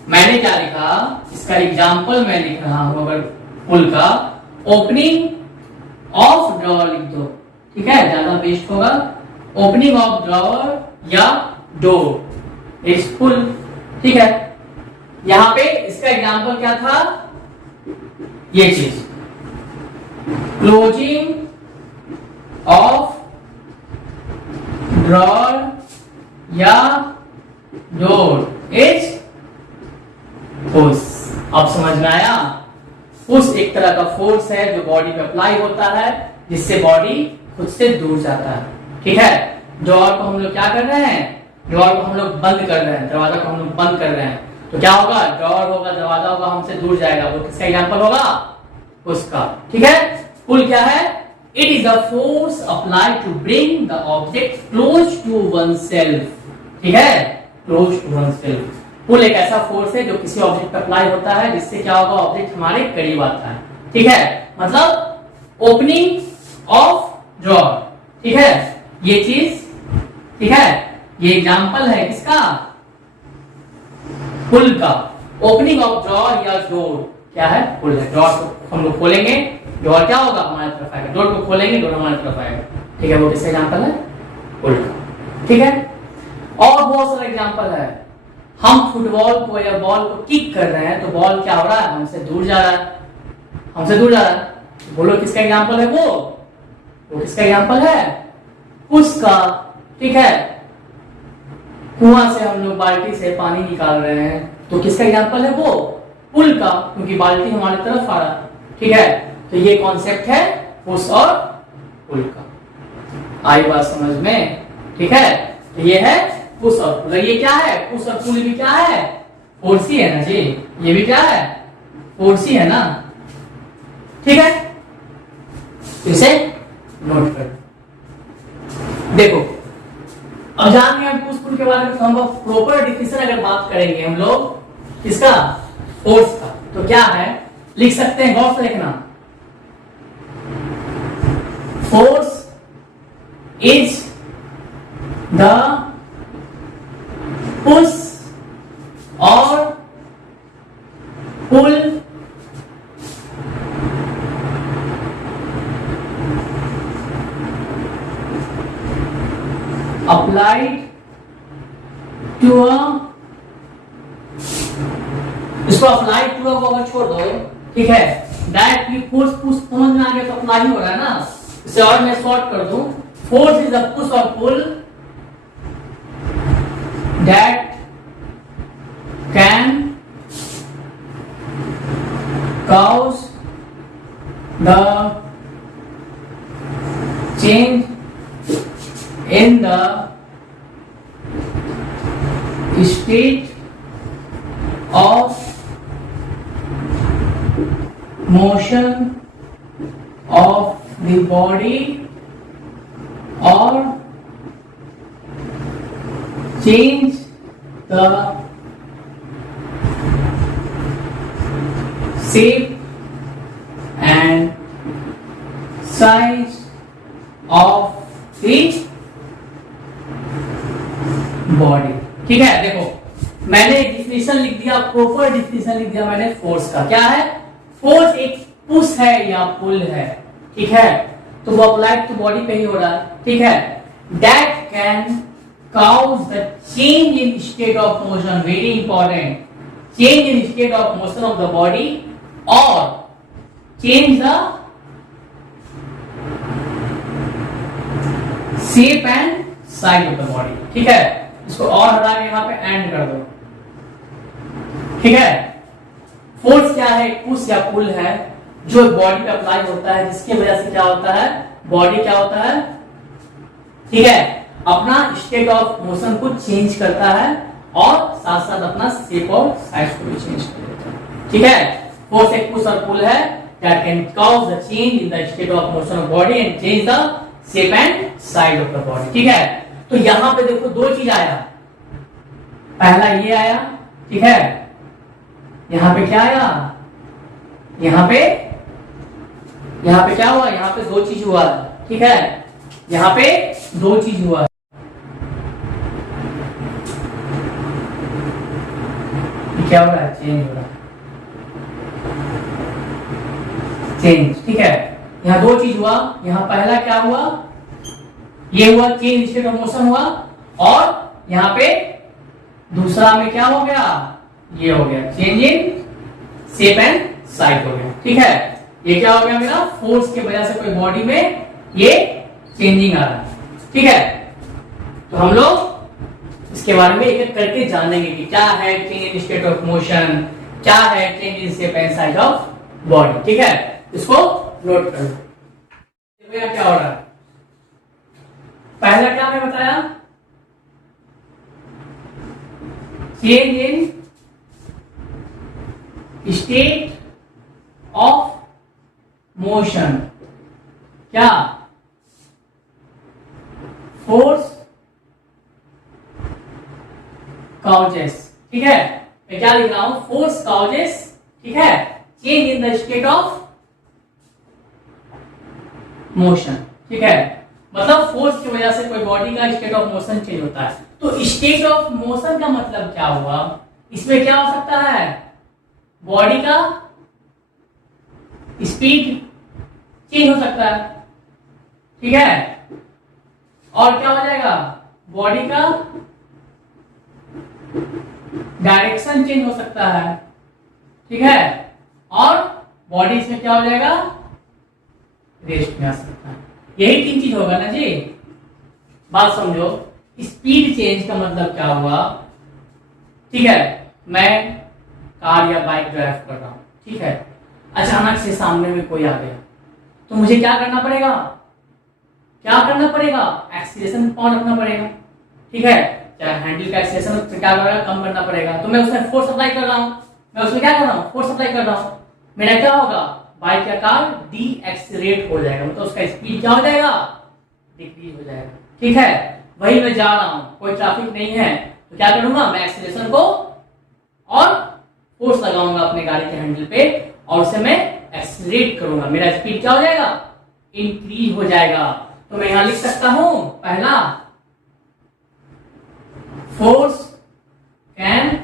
मैंने क्या लिखा? इसका एग्जाम्पल मैं लिख रहा हूं। अगर पुल का ओपनिंग ऑफ ड्रॉअर लिख दो, ठीक है, ज्यादा बेस्ट होगा। ओपनिंग ऑफ ड्रॉअर या डोर इज पुल। ठीक है, यहां पे इसका एग्जाम्पल क्या था? ये चीज क्लोजिंग ऑफ ड्रॉअर या डोर इज पुश। अब समझ में आया? पुश एक तरह का फोर्स है जो बॉडी पे अप्लाई होता है जिससे बॉडी खुद से दूर जाता है। ठीक है, ड्रॉअर को हम लोग क्या कर रहे हैं? ड्रॉअर को हम लोग बंद कर रहे हैं, दरवाजा को हम लोग बंद कर रहे हैं, तो क्या होगा? ड्रॉअर होगा, दरवाजा होगा, हमसे दूर जाएगा। वो किसका एग्जाम्पल होगा? उसका। ठीक है, पुल क्या है? It is the force applied to bring the object close to oneself। ठीक है, क्लोज टू oneself। पुल एक ऐसा फोर्स है जो किसी ऑब्जेक्ट पर अप्लाई होता है जिससे क्या होगा? ऑब्जेक्ट हमारे करीब आता है। ठीक है, मतलब ओपनिंग ऑफ ड्रॉअर। ठीक है, ये चीज। ठीक है, ये एग्जांपल है किसका? पुल का। ओपनिंग ऑफ ड्रॉअर या डोर क्या है? पुल है। ड्रॉअर को हम लोग खोलेंगे, डोर क्या होगा? हमारे तरफ आएगा। डोर को खोलेंगे, डोर हमारे तरफ आएगा। ठीक है, वो किसका एग्जांपल है? पुल का। ठीक है, और बहुत सारे एग्जांपल है। हम फुटबॉल को या बॉल को किक कर रहे हैं तो बॉल क्या हो रहा है? हमसे दूर जा रहा है, हमसे दूर जा रहा है। बोलो किसका एग्जांपल है? वो किसका एग्जांपल है? उसका। ठीक है, कुआं से हम लोग बाल्टी से पानी निकाल रहे हैं तो किसका एग्जांपल है? वो पुल का, क्योंकि बाल्टी हमारी तरफ आ रहा है। ठीक है, तो ये कॉन्सेप्ट है पुश और पुल का। आई बात समझ में? ठीक है, तो ये है पुश और पुल। ये क्या है? पुश और पुल भी क्या है? फोर्स ही है ना जी। ये भी क्या है? फोर्स ही है ना। ठीक है, इसे नोट कर। देखो, अब जान गए पुश पुल के बारे में, तो हम लोग प्रॉपर डिफिनेशन अगर बात करेंगे हम लोग किसका? फोर्स का, तो क्या है? लिख सकते हैं, गौर से लिखना। फोर्स इज द पुश और पुल अप्लाइड टू अ, इसको अप्लाइड टू को अगर छोड़ दो, ठीक है, डायरेक्टली फोर्स पुश समझ में आ गया तो अप्लाई हो रहा है ना। इसे और मैं शॉर्ट कर दूं, फोर्स इज द पुश और पुल that can cause the change in the state of motion of the body or change the shape and size of the body। ठीक है, देखो मैंने डिफिनेशन लिख दिया, प्रॉपर डिफिनेशन लिख दिया मैंने फोर्स का। क्या है? फोर्स एक पुश है या पुल है। ठीक है, तो वो अप्लाइड टू बॉडी पे ही हो रहा है। ठीक है, that can cause the change in state of motion, very important, change in state of motion of the body or change the shape and size of the body। ठीक है, इसको और हटा के यहाँ पे एंड कर दो। ठीक है, फोर्स क्या है? पुश या पुल है जो बॉडी पे अप्लाई होता है, जिसकी वजह से क्या होता है, बॉडी क्या होता है, ठीक है, अपना स्टेट ऑफ मोशन को चेंज करता है और साथ साथ अपना शेप और साइज को भी चेंज कर देता है। ठीक है, फोर्स एक पुश और पुल है that can cause the change in the state of motion of body and change the shape and size of the body। ठीक है, तो यहां पे देखो दो चीज आया, पहला ये आया, ठीक है, यहां पे क्या आया, यहां पे क्या हुआ, यहां पे दो चीज हुआ, ठीक है, यहां पे दो चीज हुआ, क्या हो रहा है, चेंज हो रहा है, चेंज। ठीक है, यहाँ दो चीज हुआ, यहाँ पहला क्या हुआ, ये हुआ चेंज स्टेट ऑफ मोशन हुआ, और यहाँ पे दूसरा में क्या हो गया, ये हो गया change in shape and size हो गया। ठीक है, ये क्या हो गया मेरा, फोर्स की वजह से कोई बॉडी में ये चेंजिंग आ रहा है। ठीक है, तो हम लोग इसके बारे में एक एक करके जानेंगे कि क्या है change in state of motion, क्या है change in shape and size of body. ठीक है, इसको नोट कर लो। देखो क्या हो रहा है, पहला क्या मैं बताया, change in state of motion, क्या, फोर्स कॉजेस। ठीक है, मैं क्या लिख रहा हूं, फोर्स कॉजेस, ठीक है, change in the state of motion. ठीक है, मतलब फोर्स की वजह से कोई बॉडी का स्टेट ऑफ मोशन चेंज होता है। तो स्टेट ऑफ मोशन का मतलब क्या हुआ, इसमें क्या हो सकता है, बॉडी का स्पीड चेंज हो सकता है। ठीक है, और क्या हो जाएगा, बॉडी का डायरेक्शन चेंज हो सकता है। ठीक है, और बॉडी इसमें क्या हो जाएगा, रेस्ट में आ सकता है। यही तीन चीज होगा ना जी, बात समझो। स्पीड चेंज का मतलब क्या हुआ, ठीक है, मैं कार या बाइक ड्राइव कर रहा हूं, ठीक है, अचानक से सामने में कोई आ गया, तो मुझे क्या करना पड़ेगा, एक्सीलरेशन ऑन रखना पड़ेगा। ठीक है, चाहे हैंडल का एक्सीलरेशन क्या करेगा, कम करना पड़ेगा। तो मैं उसमें फोर्स अप्लाई कर रहा हूं, फोर्स अप्लाई कर रहा हूं, मेरा क्या होगा, बाइक या कार डी एक्सीलरेट हो जाएगा, मतलब उसका स्पीड क्या हो जाएगा, डिक्रीज हो जाएगा। ठीक है, वही मैं जा रहा हूं, कोई ट्रैफिक नहीं है, तो क्या करूंगा, मैं एक्सीलरेशन को और फोर्स लगाऊंगा अपने गाड़ी के हैंडल पे, और उसे मैं एक्सीलरेट करूंगा, मेरा स्पीड क्या हो जाएगा, इंक्रीज हो जाएगा। तो मैं यहां लिख सकता हूं, पहला, force can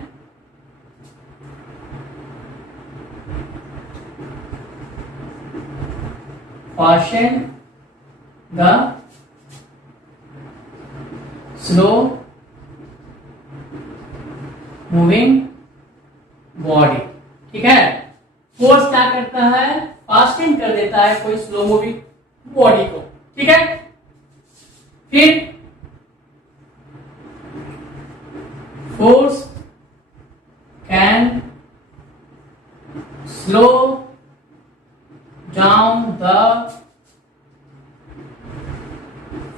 fasten the slow moving body। ठीक है, फोर्स क्या करता है, फास्टिंग कर देता है कोई स्लो मूविंग बॉडी को। ठीक है, फिर force can slow down the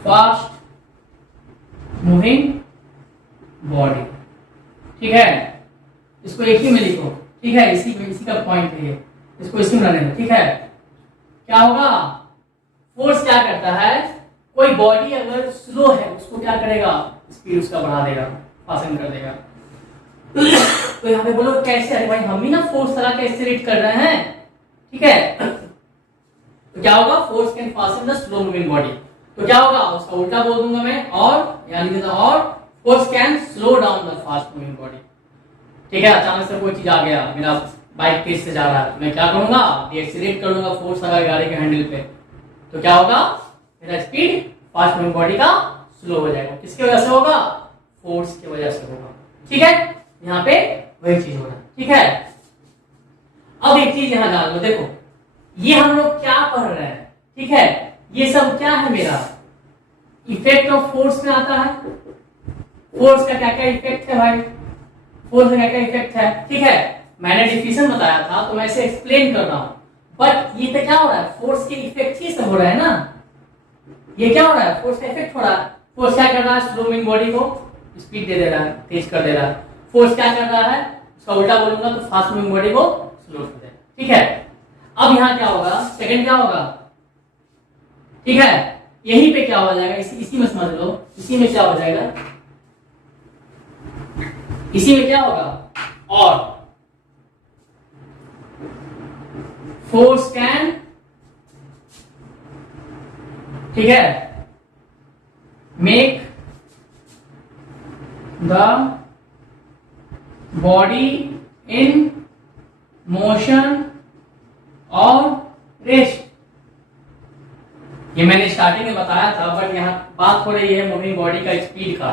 fast moving body. ठीक है, इसको एक ही में लिखो। ठीक है, इसी का पॉइंट है ये, इसको इसी में रहने दो। ठीक है, क्या होगा, फोर्स क्या करता है, कोई बॉडी अगर स्लो है उसको क्या करेगा, स्पीड उसका बढ़ा देगा, फास्ट कर देगा। तो यहाँ पे बोलो कैसे, अरे भाई हम ही ना फोर्स लगा के एक्सीलरेट कर रहे हैं। ठीक है, तो क्या होगा, force can fasten the slow moving body, तो क्या होगा, उसका उल्टा बोल दूंगा मैं, और यानी और force can slow down the fast moving body. ठीक है, अचानक से कोई चीज आ गया, मेरा बाइक तेज से जा रहा है, मैं क्या करूंगा, एक्सीलरेट कर लूंगा फोर्स लगा गाड़ी के हैंडल पे, तो क्या होगा, मेरा स्पीड फास्ट मूविंग बॉडी का स्लो हो जाएगा। किसकी वजह से होगा, फोर्स की वजह से होगा। ठीक है, यहाँ पे वही चीज हो रहा है। ठीक है, अब एक चीज यहां जान लो, देखो ये हम लोग क्या पढ़ रहे हैं। ठीक है, ये सब क्या है, मेरा इफेक्ट ऑफ फोर्स में आता है। फोर्स का क्या क्या इफेक्ट है भाई, फोर्स का क्या क्या इफेक्ट है। ठीक है, मैंने डिफिनेशन बताया था, तो मैं इसे एक्सप्लेन कर रहा हूं। बट ये तो क्या हो रहा है, फोर्स के इफेक्ट ही सब हो रहा है ना, ये क्या हो रहा है, फोर्स का इफेक्ट हो रहा है। फोर्स क्या कर रहा है, स्लो मूविंग बॉडी को स्पीड दे दे रहा है, तेज कर दे रहा है। फोर्स क्या कर रहा है, उसका उल्टा बोलूंगा तो फास्ट मूविंग बॉडी को स्लो कर दे, ठीक है। अब यहाँ क्या होगा, सेकंड क्या होगा, ठीक है, यहीं पे क्या हो जाएगा, इसी में समझ लो, इसी में क्या हो जाएगा, इसी में क्या होगा, और फोर्स कैन, ठीक है, make the body in motion और रेस्ट। ये मैंने स्टार्टिंग में बताया था, बट यहाँ बात हो रही है मूविंग बॉडी का स्पीड का।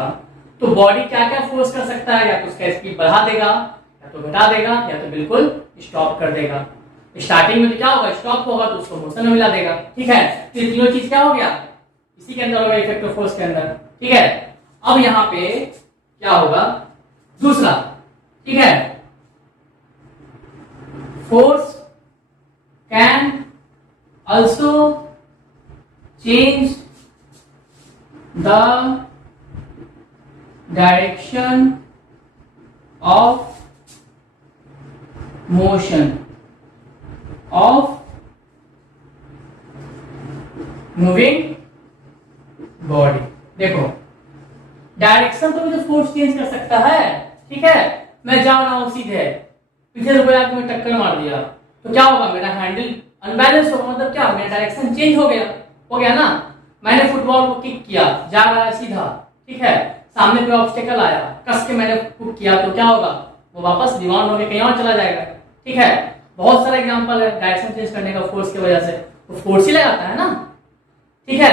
तो बॉडी क्या क्या फोर्स कर सकता है, या तो उसका स्पीड बढ़ा देगा, या तो घटा देगा, या तो बिल्कुल स्टॉप कर देगा। स्टार्टिंग में तो क्या होगा, स्टॉप होगा तो उसको मोशन में मिला देगा, ठीक है। तो ये तीनों चीज क्या हो गया, इसी के अंदर होगा, इफेक्टिव फोर्स के अंदर, ठीक है। अब यहाँ पे क्या होगा, दूसरा, ठीक है, force can also change the direction of motion of moving body. देखो, डायरेक्शन तो मुझे फोर्स चेंज कर सकता है, ठीक है। मैं जा रहा हूं सीधे, पीछे से कोई आदमी टक्कर मार दिया तो क्या होगा, मेरा हैंडल अनबैलेंस होगा, मतलब क्या, मेरा डायरेक्शन चेंज हो गया ना। मैंने फुटबॉल को किक किया, जा रहा है सीधा, ठीक है, सामने कोई ऑब्स्टेकल आया, कस के मैंने किक किया तो क्या होगा, वो वापस रिबाउंड होकर कहीं और चला जाएगा, ठीक है। बहुत सारे एग्जांपल है डायरेक्शन चेंज करने का फोर्स की वजह से, तो फोर्स ही लगाता है ना, ठीक है।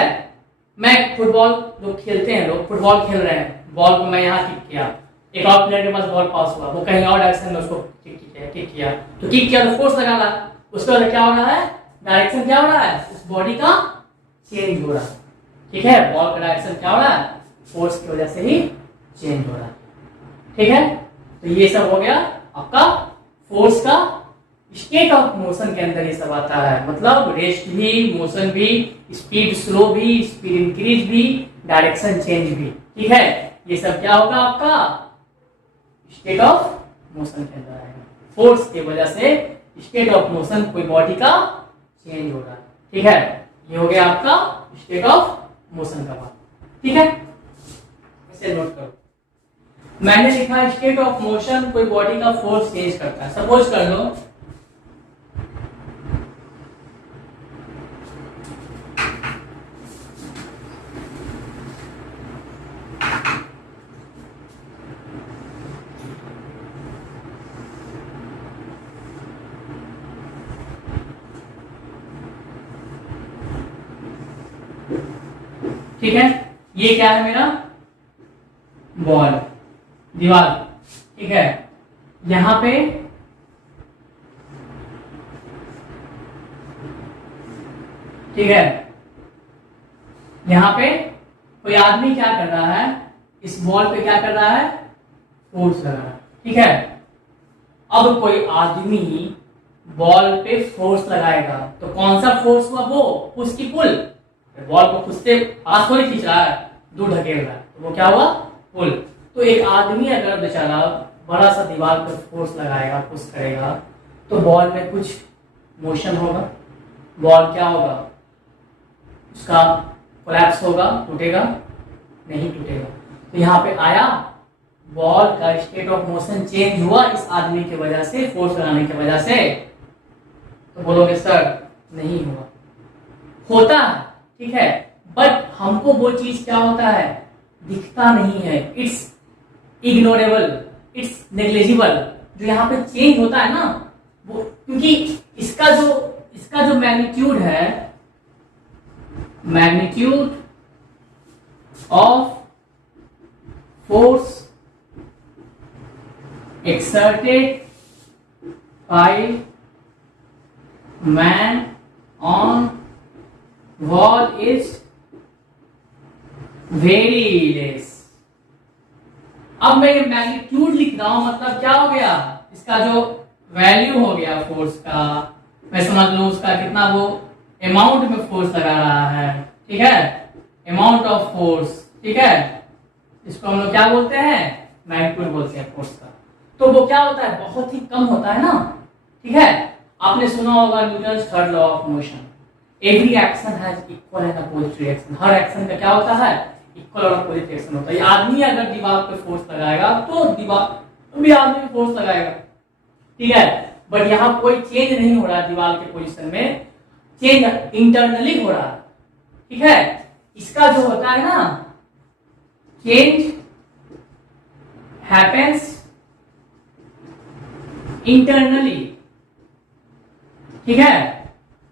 मैं फुटबॉल, लोग खेलते हैं, लोग फुटबॉल खेल रहे हैं, बॉल को मैं यहाँ किक किया, एक और प्लेयर के पास बॉल पास हुआ, वो कहीं और डायरेक्शन में उसको किक किया तो किक किया तो फोर्स लगा रहा, उसके बाद क्या हो रहा है, डायरेक्शन क्या हो रहा है, उस बॉडी का चेंज हो रहा है, ठीक है। बॉल का डायरेक्शन क्या हो रहा है, फोर्स की वजह से ही चेंज हो रहा है, ठीक है। तो ये सब हो गया आपका फोर्स का स्टेट ऑफ मोशन के अंदर ये सब आता है, मतलब रेस्ट भी, मोशन भी, स्पीड स्लो भी, स्पीड इंक्रीज भी, डायरेक्शन चेंज भी, ठीक है। ये सब क्या होगा, आपका स्टेट ऑफ मोशन के अंदर आएगा। फोर्स की वजह से स्टेट ऑफ मोशन कोई बॉडी का चेंज हो रहा है, ठीक है। ये हो गया आपका स्टेट ऑफ मोशन का बात, ठीक है। इसे नोट करो, मैंने लिखा स्टेट ऑफ मोशन कोई बॉडी का फोर्स चेंज करता है। सपोज कर लो ठीक है, ये क्या है मेरा बॉल, दीवार, ठीक है। यहां पे ठीक है, यहां पे कोई आदमी क्या कर रहा है, इस बॉल पे क्या कर रहा है, फोर्स लगा रहा है, ठीक है। अब कोई आदमी बॉल पे फोर्स लगाएगा तो कौन सा फोर्स हुआ, वो पुश की पुल, बॉल को खुद से पास थोड़ी खींच रहा है, दूर ढकेल रहा है, तो वो क्या हुआ, पुल। तो एक आदमी अगर बेचारा बड़ा सा दीवार पर फोर्स लगाएगा, पुश करेगा, तो बॉल में कुछ मोशन होगा, बॉल क्या होगा, उसका कोलैप्स होगा, टूटेगा नहीं, टूटेगा। तो यहाँ पे आया, बॉल का स्टेट ऑफ मोशन चेंज हुआ इस आदमी की वजह से, फोर्स लगाने की वजह से। तो बोलोगे सर नहीं हुआ, होता है, ठीक है, बट हमको वो चीज क्या होता है, दिखता नहीं है, इट्स इग्नोरेबल, इट्स नेग्लिजिबल। जो यहाँ पे चेंज होता है ना, वो क्योंकि इसका जो मैग्नीट्यूड है, magnitude of force exerted by man on wall is very less। अब मैं ये मैग्नीट्यूड लिख रहा हूं, मतलब क्या हो गया, इसका जो वैल्यू हो गया फोर्स का, मैं समझ लूं उसका कितना वो अमाउंट में फोर्स लगा रहा है, ठीक है, अमाउंट ऑफ फोर्स, ठीक है, इसको हम लोग क्या बोलते हैं, मैग्नीट्यूड बोलते हैं फोर्स का। तो वो क्या होता है, बहुत ही कम होता है ना, ठीक है। आपने सुना होगा Newton's third law of motion, every action has equal and opposite reaction, her action का क्या होता है, इक्वल और अपोजिट रिएक्शन होता है। आदमी अगर दीवार पे फोर्स लगाएगा तो दीवार भी आदमी पे फोर्स लगाएगा, ठीक है, बट यहाँ कोई चेंज नहीं हो रहा है दीवार के पोजीशन में, चेंज इंटरनली हो रहा है, ठीक है। इसका जो होता है ना, चेंज हैपेंस इंटरनली, ठीक है,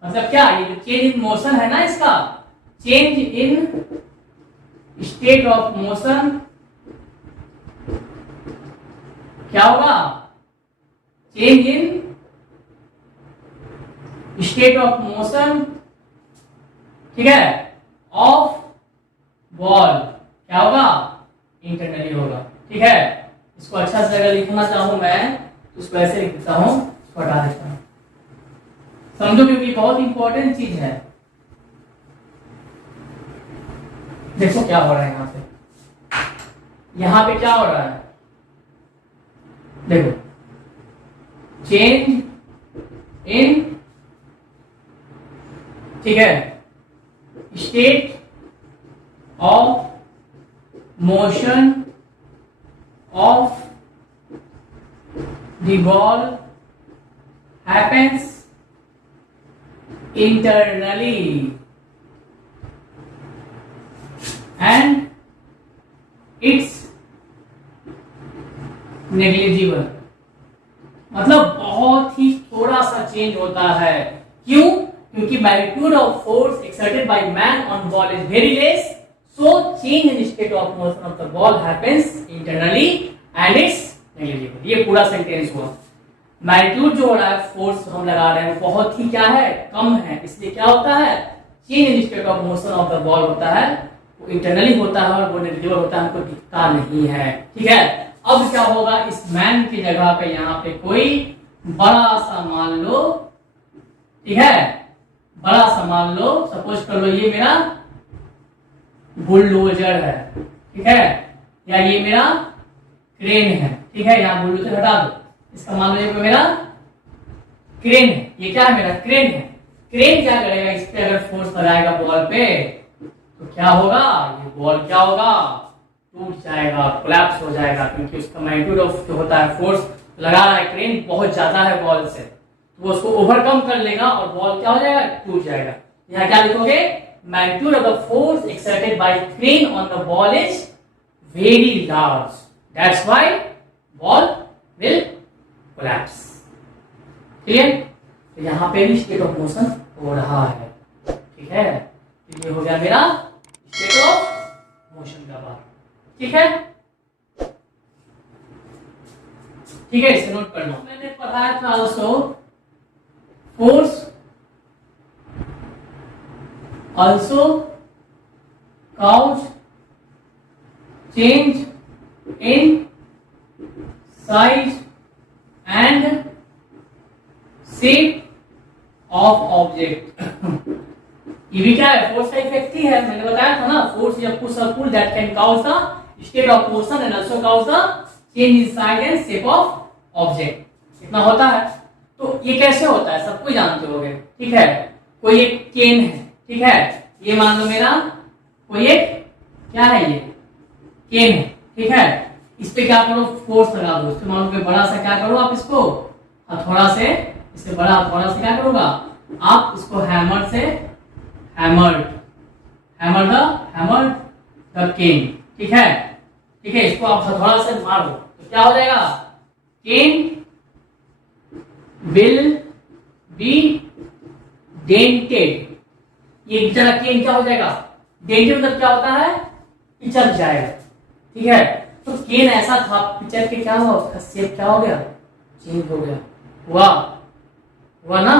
मतलब क्या, ये चेंज इन मोशन है ना, इसका change in state of motion क्या होगा, change in state of motion, ठीक है, ऑफ बॉल क्या होगा, इंटरनली होगा, ठीक है। इसको अच्छा से अगर लिखना चाहूं मैं तो इसको ऐसे लिख देता हूं, इसको हटा देता हूं, समझो, क्योंकि बहुत इंपॉर्टेंट चीज है। देखो क्या हो रहा है यहां पे क्या हो रहा है, देखो, चेंज इन, ठीक है, state of motion of the ball happens internally and it's negligible, मतलब बहुत ही थोड़ा सा चेंज होता है। क्यों? क्योंकि magnitude of force exerted by man on ball is very less, so change in state of motion of the ball happens internally and it's negligible. ये पूरा सेंटेंस हुआ। मैग्नीट्यूड जो हो रहा है, फोर्स हम लगा रहे हैं, बहुत ही क्या है, कम है, इसलिए क्या होता है, change in state of motion of the ball होता है, वो इंटरनली होता है और वो नेग्लिजिबल होता है, हमको दिखता नहीं है, ठीक है। अब क्या होगा, इस मैन की जगह पे यहाँ पे कोई बड़ा सा मान लो, ठीक है, बड़ा सा मान लो, सपोज कर लो ये मेरा बुलडोजर है, ठीक है, या ये मेरा क्रेन है, ठीक है, यहाँ बुलडोजर हटा दो, इसका मान लो ये मेरा क्रेन है, ये क्या है, मेरा क्रेन है। क्रेन क्या करेगा, इस पे अगर फोर्स लगाएगा बॉल पे तो क्या होगा, ये बॉल क्या होगा, टूट जाएगा, कोलैप्स हो जाएगा, क्योंकि उसका मैग्नीट्यूड ऑफ जो होता है, फोर्स लगा रहा है क्रेन बहुत ज्यादा है बॉल से, तो वो उसको ओवरकम कर लेगा और बॉल क्या हो जाएगा, टूट जाएगा। यहाँ क्या लिखोगे, magnitude of the force exerted by crane on the ball is very large, that's why ball will collapse, clear. तो यहाँ पे भी स्टेट ऑफ मोशन हो रहा है, ठीक है, तो ये हो गया मेरा स्टेट ऑफ मोशन का बात, ठीक है, ठीक है, इसे नोट कर लो। मैंने पढ़ाया था also force also cause change in size and shape of object. ये भी क्या है, फोर्स का इफेक्ट ही है, मैंने बताया था ना, फोर्स या पुश और pull that can cause the state of motion and also cause the change in size and shape of object, इतना होता है। तो ये कैसे होता है, सबको जानते होगे, ठीक है। कोई एक केन है, ठीक है, ये मान लो मेरा कोई एक क्या है, ये केन है, ठीक है, इस पे क्या करो, फोर्स लगा दो, इसके मान लो बड़ा सा क्या करो आप, इसको हथौड़ा से, इससे बड़ा हथौड़ा से क्या करोगा आप, इसको हैमर से, हैमर द केन, ठीक है, ठीक है, इसको आप हथौड़ा से मारो तो क्या हो जाएगा, केन विल बी डेंटेड। ये बेचारा केन क्या हो जाएगा, डेंटेड मतलब क्या होता है, पिचक जाएगा, ठीक है। तो केन ऐसा था, पिचक के क्या हुआ, उसका शेप क्या हो गया, चेंज हो गया, हुआ ना।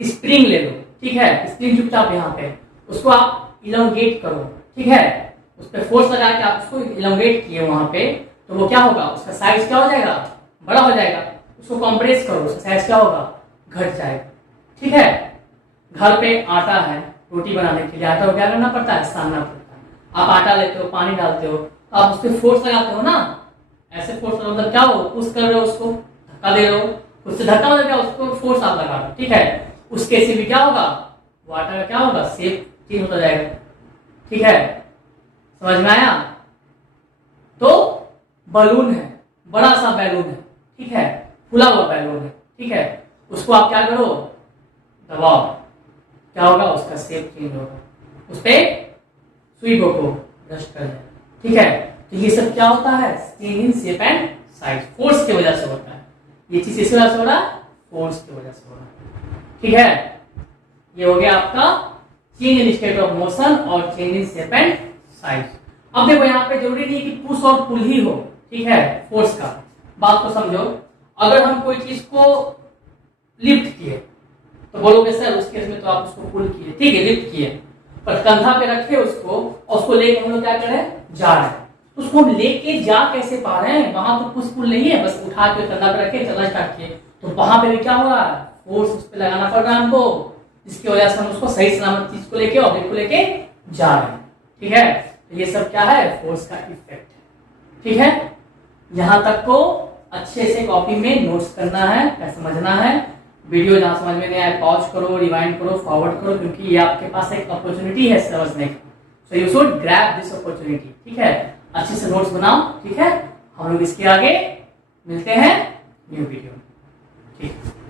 स्प्रिंग ले लो, ठीक है, स्प्रिंग चुपचाप यहाँ पे, उसको आप इलोंगेट करो, ठीक है, उस पर फोर्स लगा के आप उसको इलोंगेट किए वहां पे, तो वो क्या होगा, उसका साइज क्या हो जाएगा, बड़ा हो जाएगा। उसको कंप्रेस करो, उसका साइज क्या होगा, घट जाएगा, ठीक है। घर पे आटा है, रोटी बनाने के लिए आटा को क्या करना पड़ता है, सानना पड़ता है। आप आटा लेते हो, पानी डालते हो, तो आप उस पर फोर्स लगाते हो ना, ऐसे फोर्स लगा, मतलब क्या हो, पुश कर रहे हो उसको, धक्का दे रहे हो, उससे धक्का मतलब क्या, उसको फोर्स आप लगा रहे हो, ठीक है। उसके से भी क्या होगा, वो आटा का क्या होगा, शेप चेंज होता जाएगा, ठीक है। समझ में आया। तो बलून है, बड़ा सा बैलून है, ठीक है, फुला हुआ बैलून है, ठीक है। उसको आप क्या करो, दबाओ, क्या होगा, उसका शेप चेंज होगा, उस पे सुई को ब्रश कर दे, ठीक है। तो ये सब क्या होता है, change in shape and size, force की वजह से होता है। ये चीज किस वजह से हो रहा है, फोर्स की वजह से हो रहा है, ठीक है। ये हो गया आपका change in state of motion और change in shape and size. अब देखो यहाँ पे जरूरी नहीं कि पुश और पुल ही हो, ठीक है, फोर्स का बात को समझो। अगर हम कोई चीज को लिफ्ट किए तो बोलोगे सर उस केस में तो आप उसको पुल किए, ठीक है, लिफ्ट किए, पर कंधा पे रखे उसको और उसको लेके हम लोग क्या कर रहे हैं, जा रहे हैं। तो उसको हम लेके जा कैसे पा रहे हैं, वहां तो पुश पुल नहीं है, बस उठा के कंधा पे रखे चलना स्टार्ट किए, तो वहां पे भी क्या हो रहा है, फोर्स उस पर लगाना पड़ रहा है हमको, जिसकी वजह से हम उसको सही सलामत चीज को लेके, ऑब्जेक्ट को लेके जा रहे हैं, ठीक है। तो ये सब क्या है, फोर्स का इफेक्ट है, ठीक है। यहां तक को अच्छे से कॉपी में नोट्स करना है, क्या समझना है। वीडियो जहां समझ में नहीं आए पॉज करो, रिवाइंड करो, फॉरवर्ड करो, क्योंकि ये आपके पास एक अपॉर्चुनिटी है समझने की। So you should grab this opportunity, ठीक है। अच्छे से नोट्स बनाओ, ठीक है। हम लोग इसके आगे मिलते हैं न्यू वीडियो, ठीक है।